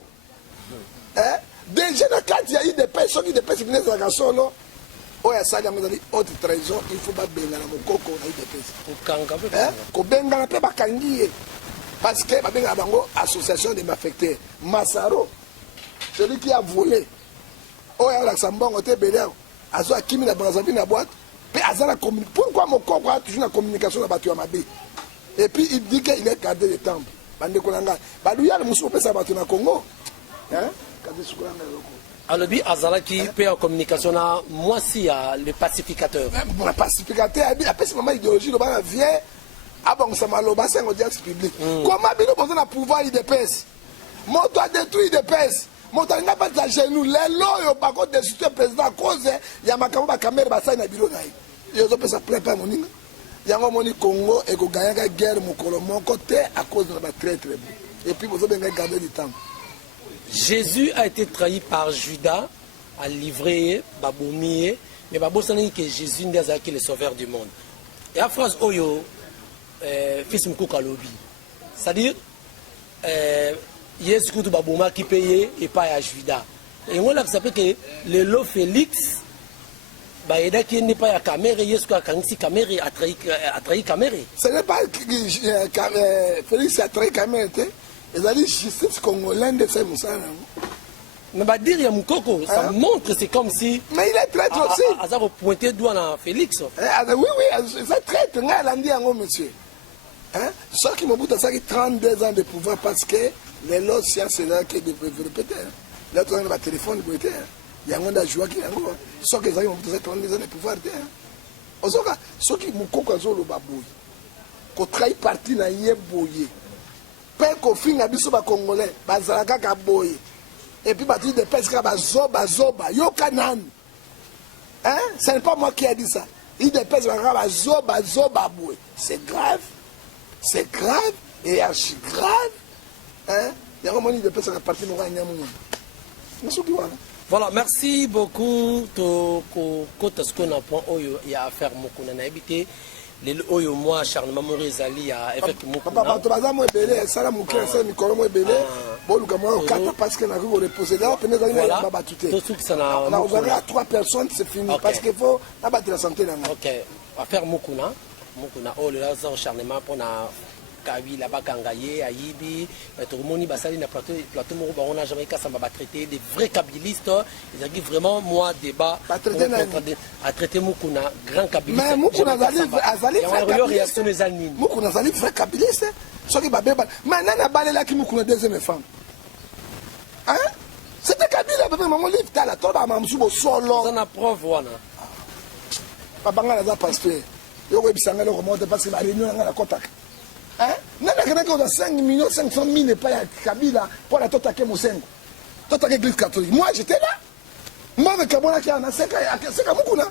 Hein? Déjà dans quand il y a eu des personnes qui qui venaient de la solo. Oh ya sali ameza li haute trahison, il faut pas benga na mokoko na IDPS. Kokanga pe. Hein? Ko benga na pe bakangi. Parce que ba benga bango association des malfaiteurs. Massaro, celui qui a volé. Oh ya la sambongo te belé. Azo akimi na Brazzaville na boîte. Pourquoi mon corps a toujours la communication dans la Mabé? Et puis il dit qu'il est gardé le temple. Il y a le moussou qui est au Congo. Alors, Azalaki peut en communication, moi aussi, le pacificateur. Le pacificateur, il a une idéologie, il vient à c'est un audience publique. Comment il a besoin de pouvoir IDPS? Mon toit détruit IDPS. Mon toit n'a pas de genoux. Les lois, par contre, des président à cause, il y a ma caméra, il y a bilo. Il y a des gens qui pas mon il y a un Congo et qui gagne la guerre mon côté à cause de la traite. Et puis, vous avez gardé du temps. Jésus a été trahi par Judas, a livré, Baboumie, mais Babosani que Jésus n'est pas le sauveur du monde. Et la phrase Oyo, fils Mkoukalobi, c'est-à-dire, Yes Koutou Babouma qui payait et pas à Judas. Et on a s'appelle que le lot Félix, Baïda qui n'est pas à Caméré, Yes Koutou Caméré a trahi Caméré. Ce n'est pas Félix a trahi Caméré. Ils ont dit justice congolaise de ces moussans. Mais bah dire Moukoko, ça montre, c'est comme si. Mais il est traître aussi. Ça va pointer le doigt à Félix. Oui, oui, c'est traître. Il a dit à moi, monsieur. Ceux qui m'ont dit ça, 32 ans de pouvoir parce que les lois sciences, c'est là qui devraient répéter. Là, tu as un téléphone, il y a un joie qui est encore. Ceux qui ont dit 32 ans de pouvoir. Ceux qui m'ont dit le babouille, qu'on trahit parti dans le boye. Père Kofi n'a pas de Congolais, Bazalaka Kaboye. Et puis, il y a des pesques qui zoba, Yokanan. Hein? Ce n'est pas moi qui ai dit ça. Il y a des pesques qui zoba, boye. C'est grave et archi grave. Hein? Il y a un moment où il y a des pesques qui partent dans le monde. Voilà, merci beaucoup. Il y a à faire Mokuna habité. Les oyo moi acharnement Morizali avec Mokuna. Papa, tu vas me belé, ça la Mokuna, c'est Nicolas moi belé. Bon, le gamin au 4 parce qu'on a vu reposer là, on a battu. On a ouvert à 3 personnes, c'est fini parce qu'il faut abattre la santé là. OK, à faire Mokuna. Mokuna oh le là acharnement pour na Kawi là-bas Kangaye, Ayibi, tout le monde basali na plateau moko on a jamais qu'à ça m'a traité des vrais kabilistes, ils ont dit vraiment moi débat à traiter Mokuna grand kabiliste. Mais Mokuna azali réaction des années. Mokuna azali vrai kabiliste. Ceux qui babeba mais nana balela ki Mokuna deuxième femme. Hein? C'était Kabila bébé maman livre tala toba mamsubo solo. Ça na preuve wana. Papa ngana za pasteur. Yo ko bisanga lo remonte parce que la réunion ngana kotaka. Hein? N'a 5 millions 500 000 n'est pas à Kabila pour la totaker Moussengo. Totaker l'église catholique. Moi j'étais là. Moi avec Kabona qui a c'est comme Mokuna.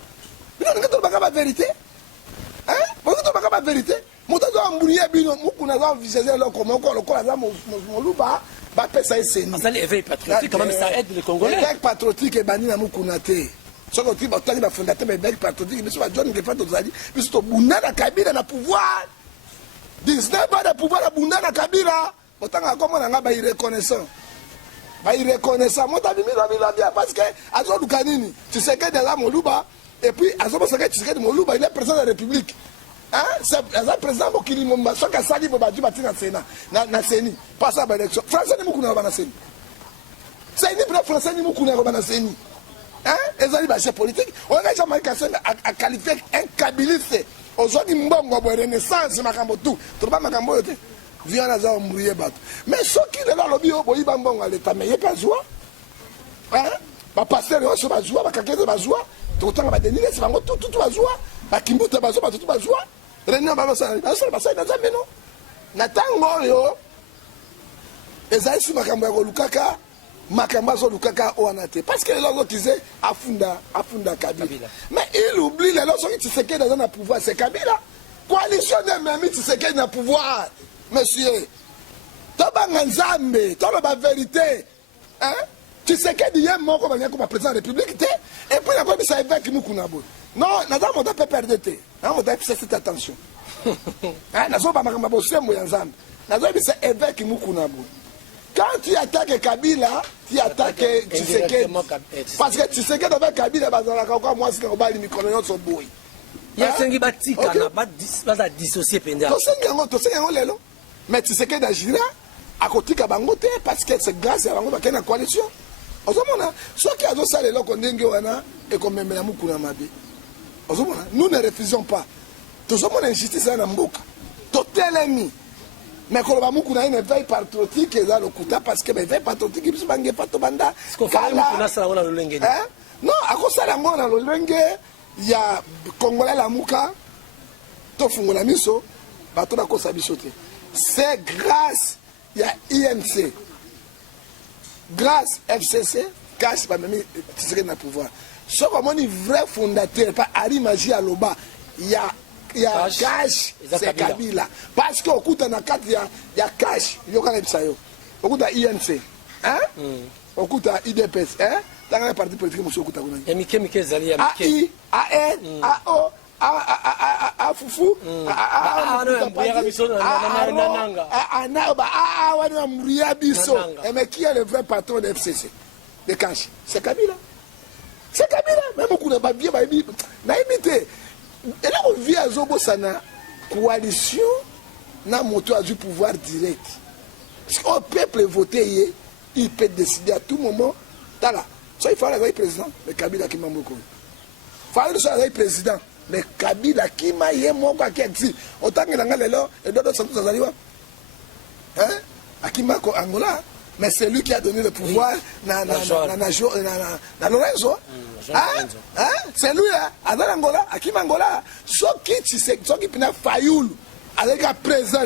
Mais non, on n'a pas de vérité. Hein? On n'a pas de vérité. Mon temps de Mboulié, Mokuna a visé le comment encore le corps mon louba, va payer ça et c'est. Ça l'éveil patriotique, quand même ça aide les Congolais. L'éveil patriotique est banni à Mokuna. Ce qui va fonder l'éveil patriotique, mais c'est pas John qui fait tout ça. Mais c'est au Bouna la Kabila n'a pouvoir. 19 ans de pouvoir à Bouna na Kabila. Autant comme on a pas reconnaissant. Pas reconnaissant. Moi t'as mis la bien parce que Azo Lukanini, tu sais que de la Moluba et puis Azo Bosaka tu sais que Moluba il est président de la République. Hein? C'est le président Bokili Momba soit que ça dit Bobadji Batina Sénat na Séni. Pas ça ba élection. Français ni mukuna ba na Séni. C'est ni pour français ni mukuna ba na Séni. Hein? Ezali ba chef politique. On a jamais à qualifier un kabiliste. Aujourd'hui, mbongo bo renaissance makambo tout. Tu pas makambo yote. Viens za mbrouiller bato. Mais ceux qui de là lobby boyi mbongo à l'état mais il pas joie. Hein? Ba pasteur yo so ba joie, ba kakete ba joie. Tout temps ba denile c'est bango tout ba joie. Ba kimbuta ba joie, tout ba joie. Réunion ba ça na zambe non. Na tango yo. Ezali si makambo ya lukaka. Makambazo Lukaka Oanate. Parce que les autres disaient Afunda Kabila. Mais il oublie les autres qui se dans le pouvoir, c'est Kabila. Coalition de Memi qui se dans le pouvoir. Monsieur, Toba Nzambe, Toba la vérité. Hein? Tu sais qu'il y a un mot comme président de la République. Et puis après, ça évêque Moukounabo. Non, naza moto pe perdre te. Na moto pe cette attention. Nazo ba makamba bosembo ya Nzambe. Nazo bisa évêque mukuna bo. Quand tu attaques Kabila, tu attaques Tshisekedi. Parce que Tshisekedi avec Kabila bazalaka kwa mwasi na obali mikolo nyonso boyi. Ya sengi batika na ba dissocier penda. To senga lelo. Mais Tshisekedi agira akotika bango te parce que c'est grâce à bango ba kena coalition. Ozomona soki azosala eloko ndenge wana ekomemela mukuna mabe. Ozomona nous ne refusons pas. Tozomona injustice na mboka. Totelemi. Mais quand on a une veille patriotique, ils ont le coup parce que les veilles patriotiques, ils sont pas tout banda. Non, à cause de la mort dans le lengue, il y a Congolais la mouka, Tofungo la miso, bateau la cause abisoté. C'est grâce, il y a INC, grâce FCC, cache pas même Tshisekedi na pouvoir. Ce comme on est vrai fondateur, pas Ari Magie à Loba, il y a cash c'est Kabila parce que okuta na kati ya cash yoka lebisa yo okuta INC okuta IDPS tanga parti politique muso okuta kuna ya mike zali ya mike a fufu wana mria biso mais qui est le vrai patron de FCC de cash c'est Kabila même kuna ba bien ba na imité. Et là, on vit à Zobosana, coalition, n'a moto du pouvoir direct. Parce que le peuple voté, il peut décider à tout moment. Là, ça, il faut aller président, mais Kabila qui m'a beaucoup. Il faut aller président, mais Kabila qui m'a yé mon quoi qui existe. Autant que l'angle est là, et d'autres sont tous à Zaliwa. Hein? Akima Angola. Mais c'est lui qui a donné le pouvoir à Lorenzo. C'est lui, à Angola, à Kimangola. Ce qui pina Fayoul, avec un présent,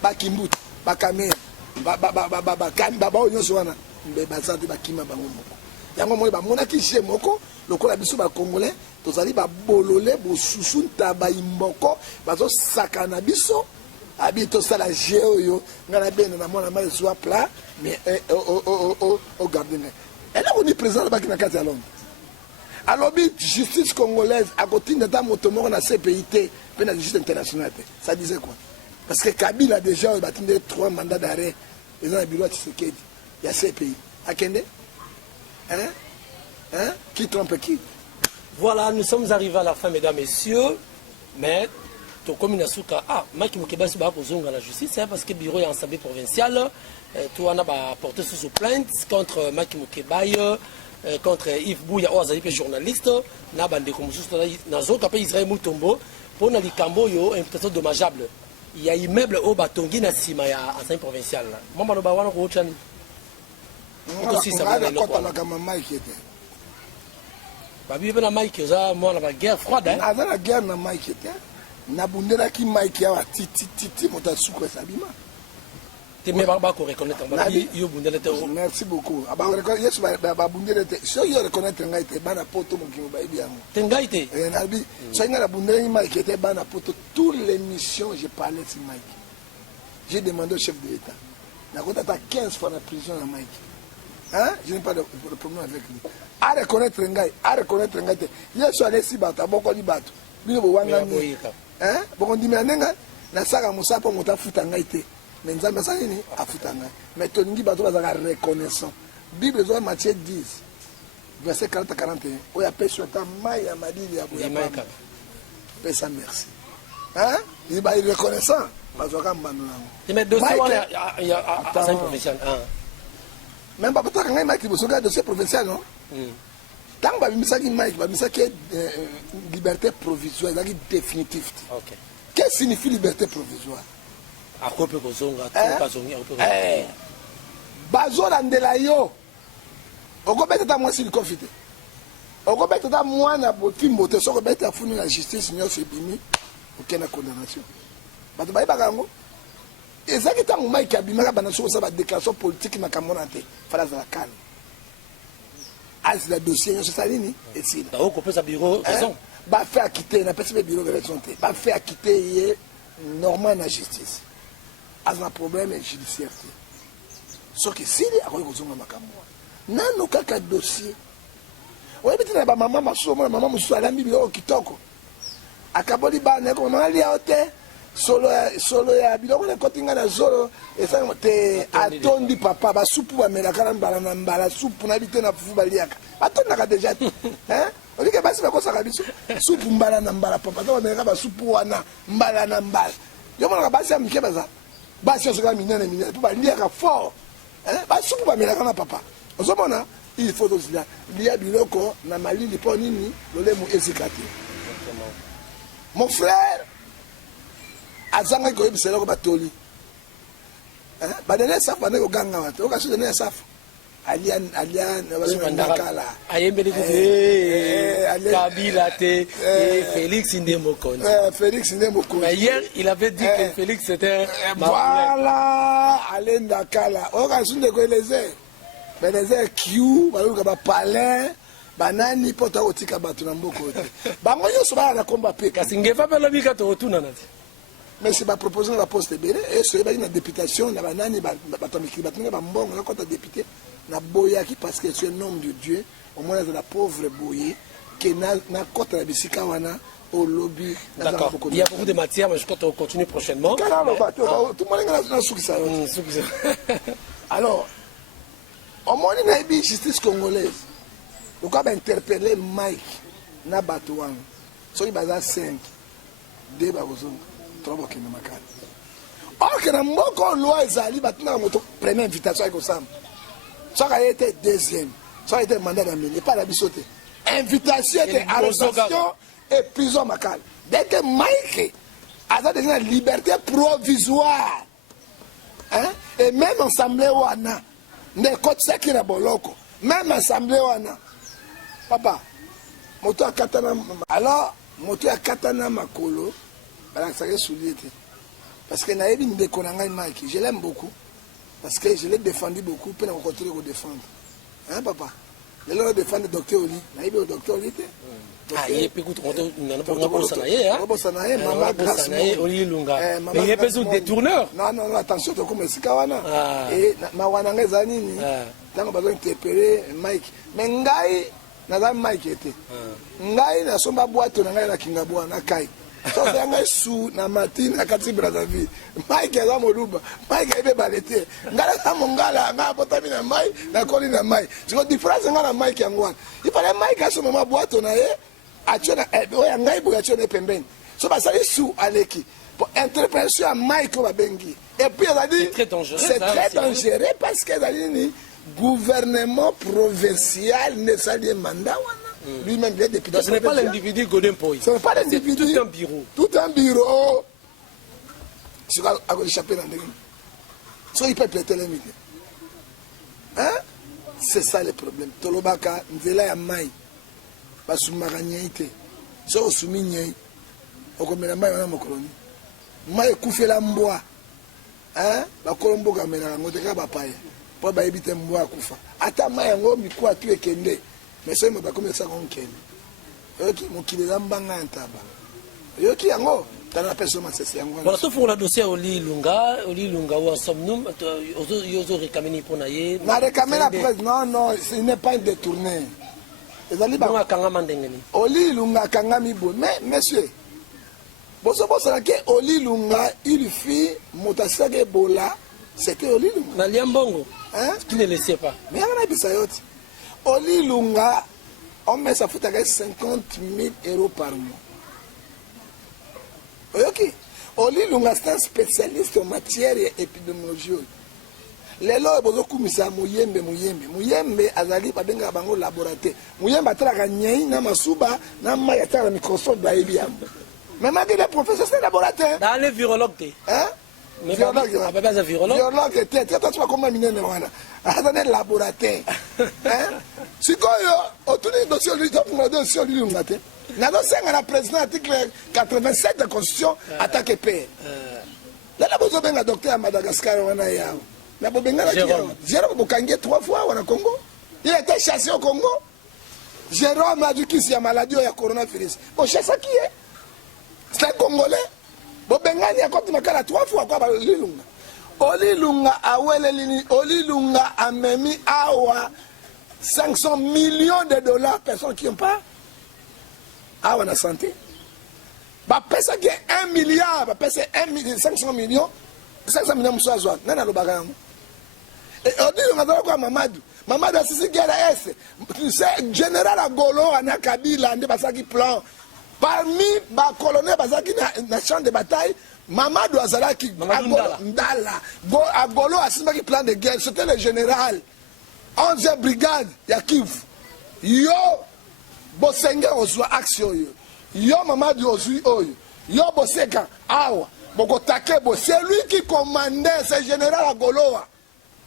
Bakimbut, Bakamé, Baba Oyoswana, Bazante Bakima Bangomo. Yango Monaki Shemoko, le Kolabiso Congolais, Tozali Bolole, Bosusun Tabaïmboko, Bazo Sakanabiso. Habito ça la géo ngana bien na mona mal soit plat mais au gardien et là on est présent là bas na kati à Londres alors justice congolaise à côté de ta motomo na CPIT pe na justice internationale ça disait quoi parce que Kabila déjà il a tenu 3 mandats d'arrêt ils ont un bureau de Tshisekedi il y a CPI à Kende qui trompe qui. Voilà, nous sommes arrivés à la fin mesdames messieurs mais comme Nasuka, Maki Mukeba se bat pour la justice, parce que le bureau est en assemblée provinciale, tout on a porté sous plainte contre Maki Mukeba, contre Yves Bouya, les journalistes, na bande comme juste dans autres pays Israël Mutombo, pour na likambo yo imputation dommageable. Il y a immeuble au Batongi na sima ya assemblée provinciale. Mama no bawana ko chan. Aussi ça va le quoi la Mike était. Babi na Mike za mo la guerre froide hein. Avant la guerre na Mike était. Nabundela ki Mike ya titi motasuko sabima. Merci beaucoup. Si je reconnais toutes les missions, j'ai parlé de Mike. J'ai demandé au chef de l'État. Il a 15 fois la prison à Mike. Hein? Je n'ai pas de problème avec lui. À reconnaître Ngai, il y a sur les 6 bateaux, à beaucoup de bateaux. Hein? Beaucoup de Nenga, la saga Moussa pour monter foutre Ngai. Mais nous avons dit mais Toningi Bato va reconnaissant. Bible de Matthieu 10, verset 40 à 41. Où il y a personne qui a madi il y a ça merci. Hein? Il est reconnaissant. Parce que mais dossier il y a un professionnel. Même pas peut-être qu'il y a un dossier professionnel, non? Tant que Mike, liberté provisoire, c'est définitif. Qu'est-ce que signifie liberté provisoire? bazolandela yo okobetata mwasi likofite okobetata mwana botimbo te soki obeta afuni na justice nyonso ebimi okenda condamnation bato bayebaka yango ezalaki ntango Mike abimaka bana soki osala badéclaration politique makambo na te fala azala kane azila dossier nyonso esala nini esila bafe akite napesi mpe bureau de raison te bafe akite ye normal na justice azana problème judiciaire te soki sili akoki kozonga makambo wana nano kaka dossier oyebi te na bamama masusu omona mama mosusu alambi biloko kitoko akaboli bana eko mama lia yo te solo ya biloko nekoti ngai na zolo esali te atondi papa basupu bamelaka na mbala na mbala supu na bite na fufu baliaka batondaka deja te olike basi bakosaka biso supu mbala na mbala papa to bamelaka basupu wana mbala na mbala yo monaka basi ya mike baza basi osoka minene mpo baliaka fort basupu bamelaka na papa ozomona il faut tozila lia biloko na malili mpo nini lolemu esika te mon frère azanga koyebisa eloko batoli badene safu bande koganga wate okaso dene safu aliandakala ayembeli kuti Kabila te Félix nde mokonzi. Félix nde mokonzi. Mais hier il avait dit que Félix c'était voilà alendakala okaso nde koeleze beneze kiu baluka ba palais banani poto otika bato na mboko te bango nyonso baya na komba pe kasi ngefa pe lobi ka to tuna na ti mais c'est ba proposition la poste belé et ce ba une députation na banani bato mikili bato na mbongo na kota député na boyaki parce que c'est un homme de Dieu au moins de la pauvre boyé que na kota bisika wana au lobby. D'accord, il y a beaucoup de matière mais je compte continuer prochainement. Tout le monde na souki ça. Alors au moins na bi justice congolaise on va interpeller Mike na Batouang. So il baza 5 de bazonga 3 bakina makala. Or que na mboko loi ezali batuna moto première invitation avec Osam. Ça a été deuxième. Ça a été mandat d'amener pas la bisote. Invitation et arrestation et prison makala. Dès que Mike a déjà liberté provisoire. Hein? Et même assemblée wana ne côté ça qui na boloko. Même assemblée wana papa, moto a katana. Alors, moto a katana makolo, ça est soulié. Parce que naïbi ne connaît Mike, je l'aime beaucoup. Parce que je l'ai défendu beaucoup, puis on continue de le défendre. Hein, papa? Je l'ai défendu le docteur Oli. Naïbi au docteur Oli. Ah, il est écoute, on n'a pas sanaye, hein? Maman grâce Oli Lunga. Mais il est pas un détourneur. Non, attention, tu comme c'est kawana. Et ma wana ngezani, tant qu'on va interpeller Mike. Mais ngai na Mike était ngai na somba boîte na ngai na kingabwa na kai so ça ngai sou na matine akati Brazzaville Mike za moluba Mike ebe balete ngala sa mongala nga botami na mai na koli na mai siko différence ngala Mike yangwa il fallait Mike aso mama boîte na ye ationa oya ngai bo ationa pembeni so ba sali sou aleki pour interprétation à Mike ba bengi et puis il a dit c'est très dangereux parce que le gouvernement provincial ne s'allie mandat lui-même il est député. Ce n'est pas l'individu Godin Poy. Ce n'est pas l'individu. Tout un bureau. Tout un bureau. Je vais échapper dans les soit il peut prêter les milliers. Hein? C'est ça le problème. Tolobaka, Nzela ya mai. Basumaka nyeite. So osumi nyei. Okomela mai wana mokoloni. Mai kufela mbwa. Hein? Bakolombo kamela ngote ka bapaya. Po ba ebite mbwa kufa. Ata mai ngo mikwa tu ekende. Mais c'est moi comme ça qu'on kenne. Ok, mon qui les ambanga ntaba. Ok, yango, t'as la personne c'est yango. Voilà, sauf pour le dossier Oli Lunga ou ensemble nous, yozo réclamé pour naïe. Na réclamé la presse, non, ce n'est pas un détourné. Lunga kangama ndengeni. Oli Lunga kangami bo, mais monsieur. Boso que Oli Lunga il fit motasaka Ebola, c'était Oli Lunga. Na liambongo. Hein? Qui ne le sait pas. Mais on a bisayoti. Oli Lunga, on met ça fout à 50 000 euros par mois. Ok. Oli Lunga, c'est un spécialiste en matière épidémiologique. Les lois, ils ont commis à Mouyembe. Mouyembe, Azali, Babenga, Bango, laboratoire. Mouyembe, Atraka, Nyei, Namasuba, Namayata, la Microsoft, Baebiam. Mais malgré les professeurs, c'est laboratoire. Dans les virologues, hein? Virologue, virologue, tu vas comment miner le wana. Attendez, laboratoire. Hein? Si quoi, autour des dossiers, on lui dit pour le dossier, on lui dit, nous avons la présidente, article 87 de la Constitution, attaque paix. Là, nous avons un docteur à Madagascar, on a yao. Nous avons un Jérôme Bokangé 3 fois au Congo. Il a été chassé au Congo. Jérôme a dit qu'il y a maladie au coronavirus. Bon, chasse qui est? C'est un Congolais. Bobengani a compté makala 3 fois quoi Oli Lunga. Oli Lunga awele lini Oli Lunga amemi awa 500 millions de dollars, personnes qui n'ont pas. Ah, on a santé. Bah, personne qui est 1 milliard, bah, personne 500 millions, 500 millions, monsieur Azouan, non, non, non, et on dit, on a dit quoi, Mamadou? Mamadou, c'est ce qui est la S. Tu sais, général Agolo, on a Kabila, on a qui plan. Parmi les colonels, dans le champ de bataille, Mamadou Azalaki, Ndala, Agolo, a qui plan de guerre, c'était le général. 11e brigade, Yakiv. Yo, Bosenge Ozwa Action. Yo, Mamadou Ozwi Oyo. Yo, Boseka, Awa. Bokotake, c'est lui qui commandait, c'est le général Agoloa.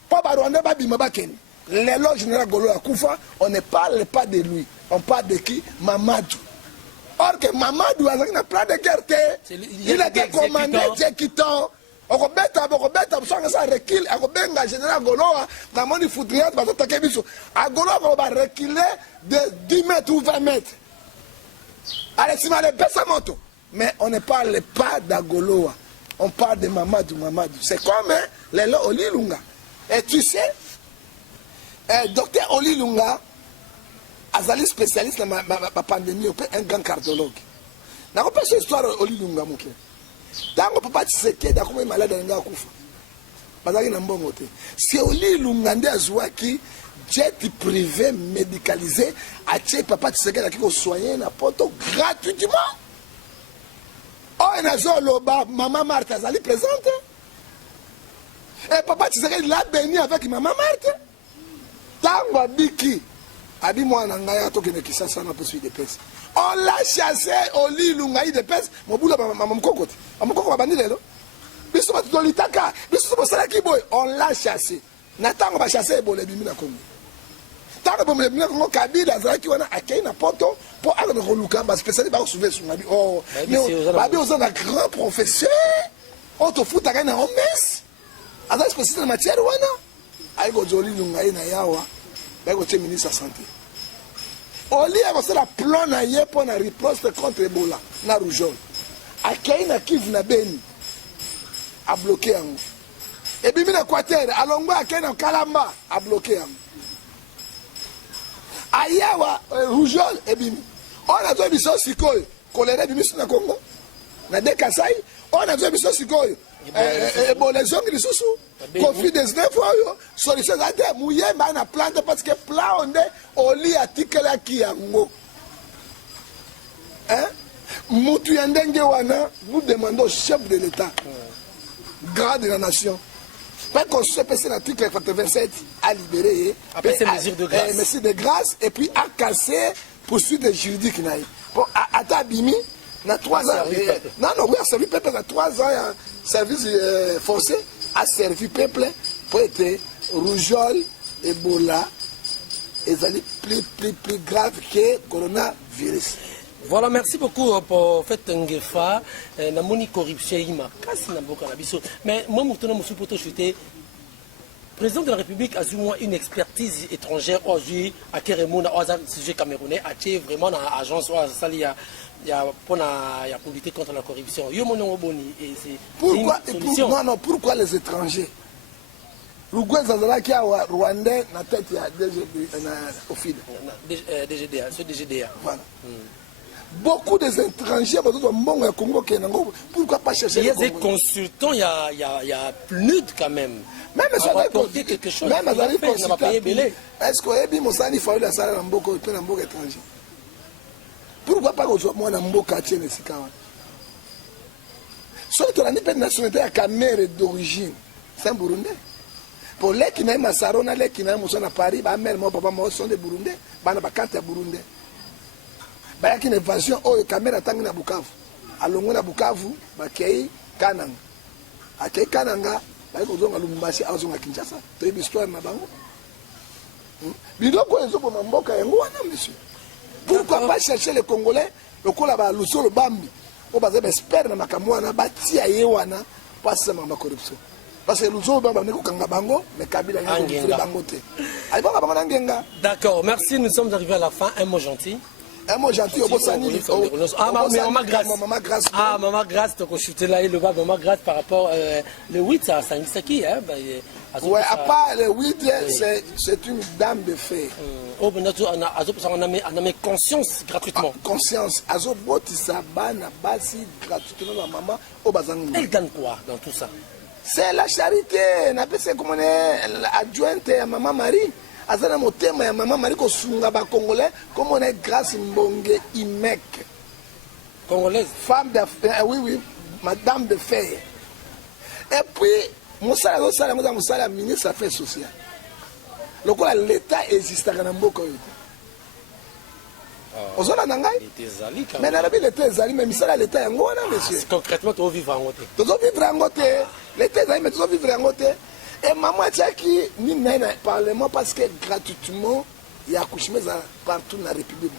Pas Barwanda Babima Bakeni. Le général Agoloa Koufa, on ne parle pas de lui. On parle de qui? Mamadou. Or que Mamadou a un plan de guerre. Il a été commandé exécutant. On va mettre, ça recule. On va mettre le général Agoloa dans le monde foudrier. Agoloa va reculer de 10 mètres ou 20 mètres. Allez, si on baisse sa moto. Mais on ne parle pas d'Agoloa. On parle de Mamadou. C'est comme Lelo Olilunga. Et tu sais, docteur Olilunga, Azali spécialiste dans la pandémie, un grand cardiologue. Je ne sais pas si l'histoire Olilunga. Tant que papa Tshisekedi qui est comme malade dans la koufa. Parce qu'il n'a pas de si Olilunga a zouaki jet privé médicalisé, a tué papa Tshisekedi qui a soigné n'importe gratuitement. Oh, il y a maman Marthe, elle est présente. Et papa Tshisekedi l'a béni avec maman Marthe. Tant que Biki a dit moi, on l'a chassé au lit Lungaï de peste. Mon boulot, maman Kokote. Maman Kokote va banir là. On l'a chassé. Nathan va chasser les bimina Congo. Tant que les bimina Congo, Kabila, Zaki, on a accueilli n'importe pour aller dans le cas, parce que ça n'est pas sauvé sur ma vie. Oh, mais on a un grand professeur. On te fout à gagner en messe. Alors, c'est possible en matière, ou non? Aïe, Gojoli, Lungaï, Nayawa, aïe, ministre de la Santé. Au lieu de la plan pour la riposte contre Ebola, na rougeole. Accueilli na Kivu na Beni. A bloqué en et puis na Quater alongo akena na Kalamba a bloqué en ayawa rougeole et bimi on a deux biso sikoyo choléra bimi na Congo na de Kasai on a deux biso sikoyo Ebola zongi lisusu Covid-19 oyo solution ate muyemba na plante parce que plan onde oli atikela ki yango hein mutu yandenge wana nous demandons au chef de l'État grade de la nation. Pas qu'on se passe l'article 87 à libérer, après ces mesures de grâce. Mesures de grâce et puis à casser poursuite juridique. Pour à Tabimi, na 3 ans. Non, oui, a servi peuple à 3 ans, service forcé, a servi peuple pour être rougeole, Ebola, et ça plus grave que coronavirus. Voilà, merci beaucoup pour fait Ngefa, na moni corruption ima, kasi na boka na biso. Mais moi moutona musu poto chuté. Président de la République a eu moins une expertise étrangère aujourd'hui à Kérémouna, au sujet camerounais, a été vraiment dans l'agence où il y a pour lutter contre la corruption. Yo mon boni et c'est pourquoi les étrangers? L'Uruguay Zazala qui a Rwandais na tête il y a au FID. DGDA, ce DGDA. Voilà. Beaucoup des étrangers, pourquoi pas chercher? Il y a des consultants, il y a plus quand même. Même si on a quelque chose, même on va payer belé. Est-ce qu'il y a la salle en Mboko étranger? Pourquoi pas que moi en Mboko à Tchène et sauf que la nationalité à Cameroun d'origine, c'est un Burundais. Pour les qui n'aiment pas Sarona, les qui n'aiment pas Paris, ma mère, mon papa, moi sont des Burundais, ma carte est Burundais. Il y a une évasion où les caméras sont à Bukavu. Alongo na Bukavu, bakei Kananga. Akei Kananga, bakozonga Lubumbashi, azonga Kinshasa. Tu as une histoire na bango. Bidoko ezo pour mboka yango wana monsieur. Pourquoi pas chercher les Congolais, le kola ba lusolo bambi. O baza espère na makamwa na batia yewana passa ma corruption. Parce que lusolo bamba ne ko kanga bango, mais Kabila yango bango te. Ay bango bango ngenga. D'accord, merci, nous sommes arrivés à la fin, un mot gentil. Un mot gentil, au Bossani. Ah, Maman Grâce. Maman Grâce. Ah, Maman Grâce, donc on chutait là, le bas, Maman Grâce par rapport le 8, ça c'est qui, hein? Ouais, à part le 8, c'est une dame de fée. Oh, on a mis conscience gratuitement. Conscience. Azoboti Sabana, Basi, gratuitement, la maman, au Bazang. Elle gagne quoi dans tout ça? C'est la charité. On appelle ça comme on est adjointe à Maman Marie. Azana motema ya Maman Marie ko sunga ba Congolais, comme on est Grâce Mbonge Imek. Congolaise. Femme d'affaires, oui, madame de fer. Et puis, Moussala, ministre des Affaires sociales. L'État existe à Namboka. Vous avez mais l'État est allé, mais l'État est monsieur. Concrètement, tu vas vivre en côté. Tu vas vivre en côté. L'État est allé, mais tu vas vivre en côté. Et maman a dit ni même parlement parce que gratuitement, il y a accouchement partout dans la République.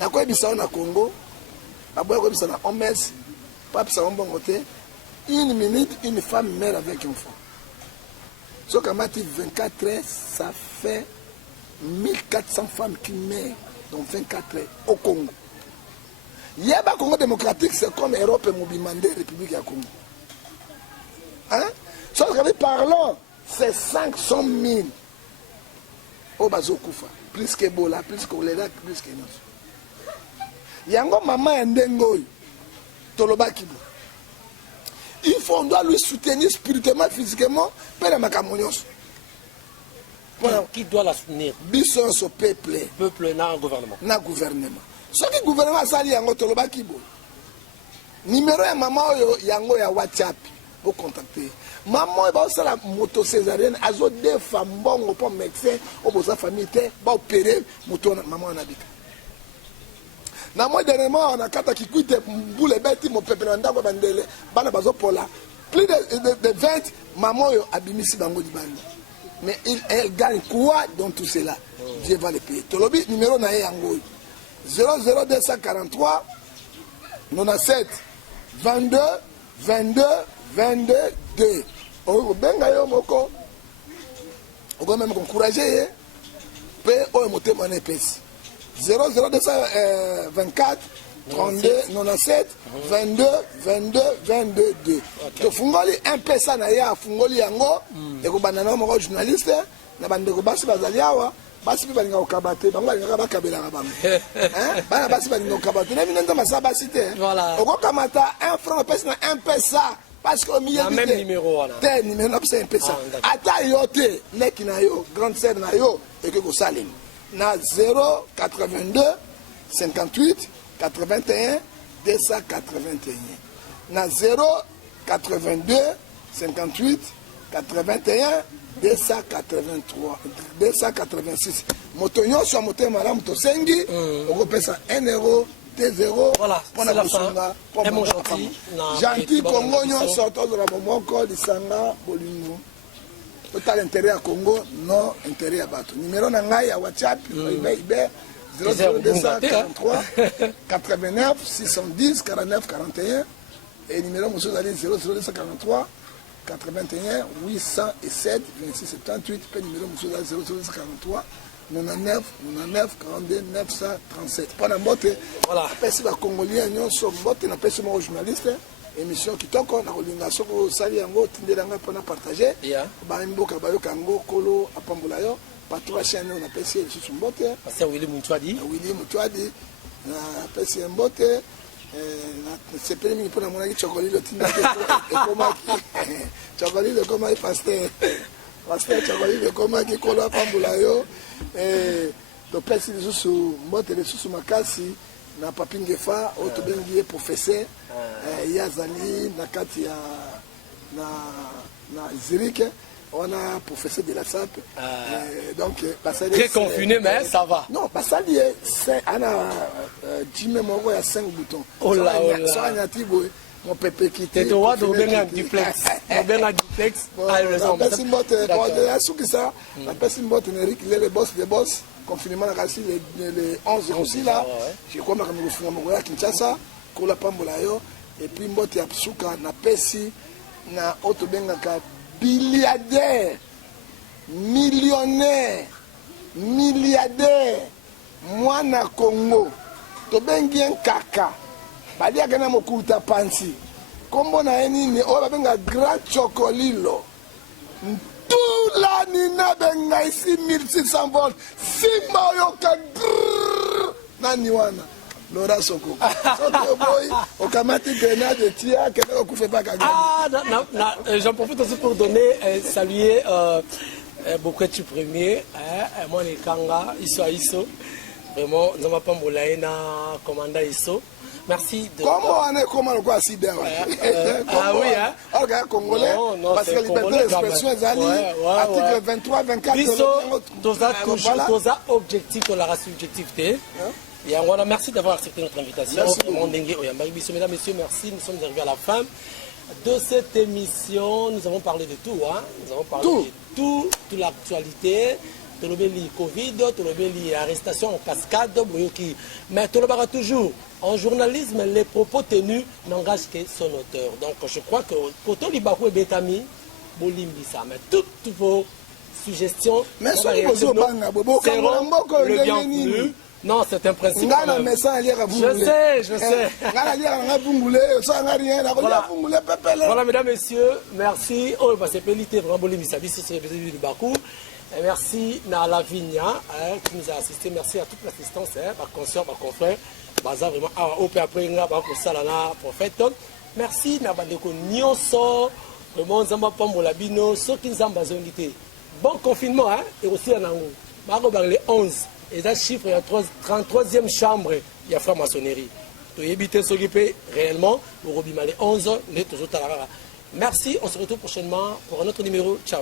Dans quoi il y a au Congo, à boire comme ça na Omes, pas ça bon côté. Une minute, une femme meurt avec un enfant. Ce qu'on m'a dit 24 heures, ça fait 1400 femmes qui meurent dans 24 heures au Congo. Il y a un Congo démocratique, c'est comme Europe et Mobimandé, République du Congo. Hein? Sauf que parlons, c'est 500 000 au Bazokoufa, plus que Ebola, plus que Oleda, plus que nous. Il y a un maman Ndengoy, Toloba Kibo. Il faut, on doit lui soutenir spirituellement, physiquement, mais ma camonios. Qui doit la soutenir? Bisson, ce peuple. Peuple, n'a un gouvernement. N'a gouvernement. Ce qui gouvernement, ça, il y a un Toloba Kibo. Numéro de maman, il y a un WhatsApp. Vous contacter. Maman, il va aussi la moto césarienne. Azo deux femmes, bon, pour médecin, au beau sa famille, va opérer, maman en habite. Na moi dernièrement on a kata qui quitte boule bête mon peuple ndako bandele bana bazo pola plus de 20 maman yo abimisi bango di bande mais elle gagne quoi dans tout cela Dieu va le payer tolobi numéro na yango 00243 97 22 22 22 2 o benga yo moko o même encourager pe o motema na pesi 00224 32 97 22 22 22 2. To fungoli un pesa na ya fungoli yango e ko banana mo journaliste na bande ko basi bazali awa basi pe balinga okabate bango balinga bakabela bango hein bana basi balinga okabate na binendo masaba cité oko kamata un franc pesa na un pesa parce que au milieu du même numéro voilà tel numéro c'est un pesa ata yote leki na yo grande sœur na yo et que ko salim na 082 58 81 281 na 082 58 81 283 286 moto nyonso ya motema malamu tosengi okopesa 1 euro 2 euros mpona kosunga gentil kongo nyonso tozala momoko lisanga bolingo total intérêt à Congo, non intérêt à Bato. Numéro Nangai à WhatsApp, 0243 89 610 49 41 et numéro Monsieur Zali 0243 81 807 26 78 et numéro Monsieur Zali 0243 99 99 42 937. Pendant mbote, voilà. Pesi ba Congolais nyonso mbote na pesi mo journaliste. Émission kitoko na kolinga soko sali yango tindelanga pona partager ba mboka ba yokango kolo apambola yo patro chaîne on appelle ça sur mbote c'est Willy Mutwadi na pesi mbote na c'est permis pona mona ki chokolilo tindake e koma ki chokolilo koma pasteur chokolilo koma ki kolo apambola yo to pesi sur mbote le sous makasi na papingefa otobengi professeur yazali na kati ya na Zurich on a professeur de la SAP donc très confiné mais ça va non basali c'est ana jime moko ya 5 boutons oh là ça nyatibo mon pépé qui était to wa do benga duplex à raison merci mbote ya suki ça la personne mbote Eric les boss des boss confinement na kasi les 11 aussi là je crois que nous faisons mon ya Kinshasa ko la pambola yo et puis mbote ya suka na pesi na auto benga ka milliardaire millionnaire milliardaire mwana Congo tobengi un kaka baliaka na mokuta pansi kombo na ye nini oyo babenga grand chocolilo ntula nina benga isi 1600 volt simba oyoka nani wana Laura Soko soki boy okamati grenade tia kende okufe pa kagame. J'en profite aussi pour donner saluer Boketu premier moi les kanga iso vraiment nous avons pas molaina commandant iso. Merci de... Comment le quoi accident ah oui, hein? Ok, congolais. Non, parce que liberté d'expression, article 23, 24... Tous objectifs pour la subjectivité. Et voilà, merci d'avoir accepté notre invitation. Mesdames, messieurs, merci. Nous sommes arrivés à la fin de cette émission. Nous avons parlé de tout. Hein? Nous avons parlé de tout, toute l'actualité. Tolobeli Covid, Tolobeli arrestation en cascade, mais Tolobara toujours. En journalisme, les propos tenus n'engagent que son auteur. Donc je crois que Koto Libakou et Betami, Bolimbisa, mais toutes vos suggestions seront le bienvenu. Non, c'est un principe. Je sais. Voilà, mesdames, messieurs, merci. Oh, c'est Pelité, vraiment Bolimbisa, c'est Libakou. Et merci à Lavinia qui nous a assisté. Merci à toute l'assistance, ma consoeur, ma confrère. Vraiment, prophète. Merci à Bandeko Nyonso. Vraiment, Zamba Pambolabino, ceux qui nous ont besoin. Bon confinement, et aussi à Nango. Les 11. Et ça chiffre, il y a 33e chambre, il y a franc-maçonnerie. Tu éviter s'occuper réellement pour Robimale 11, les toujours. Merci, on se retrouve prochainement pour un autre numéro. Ciao.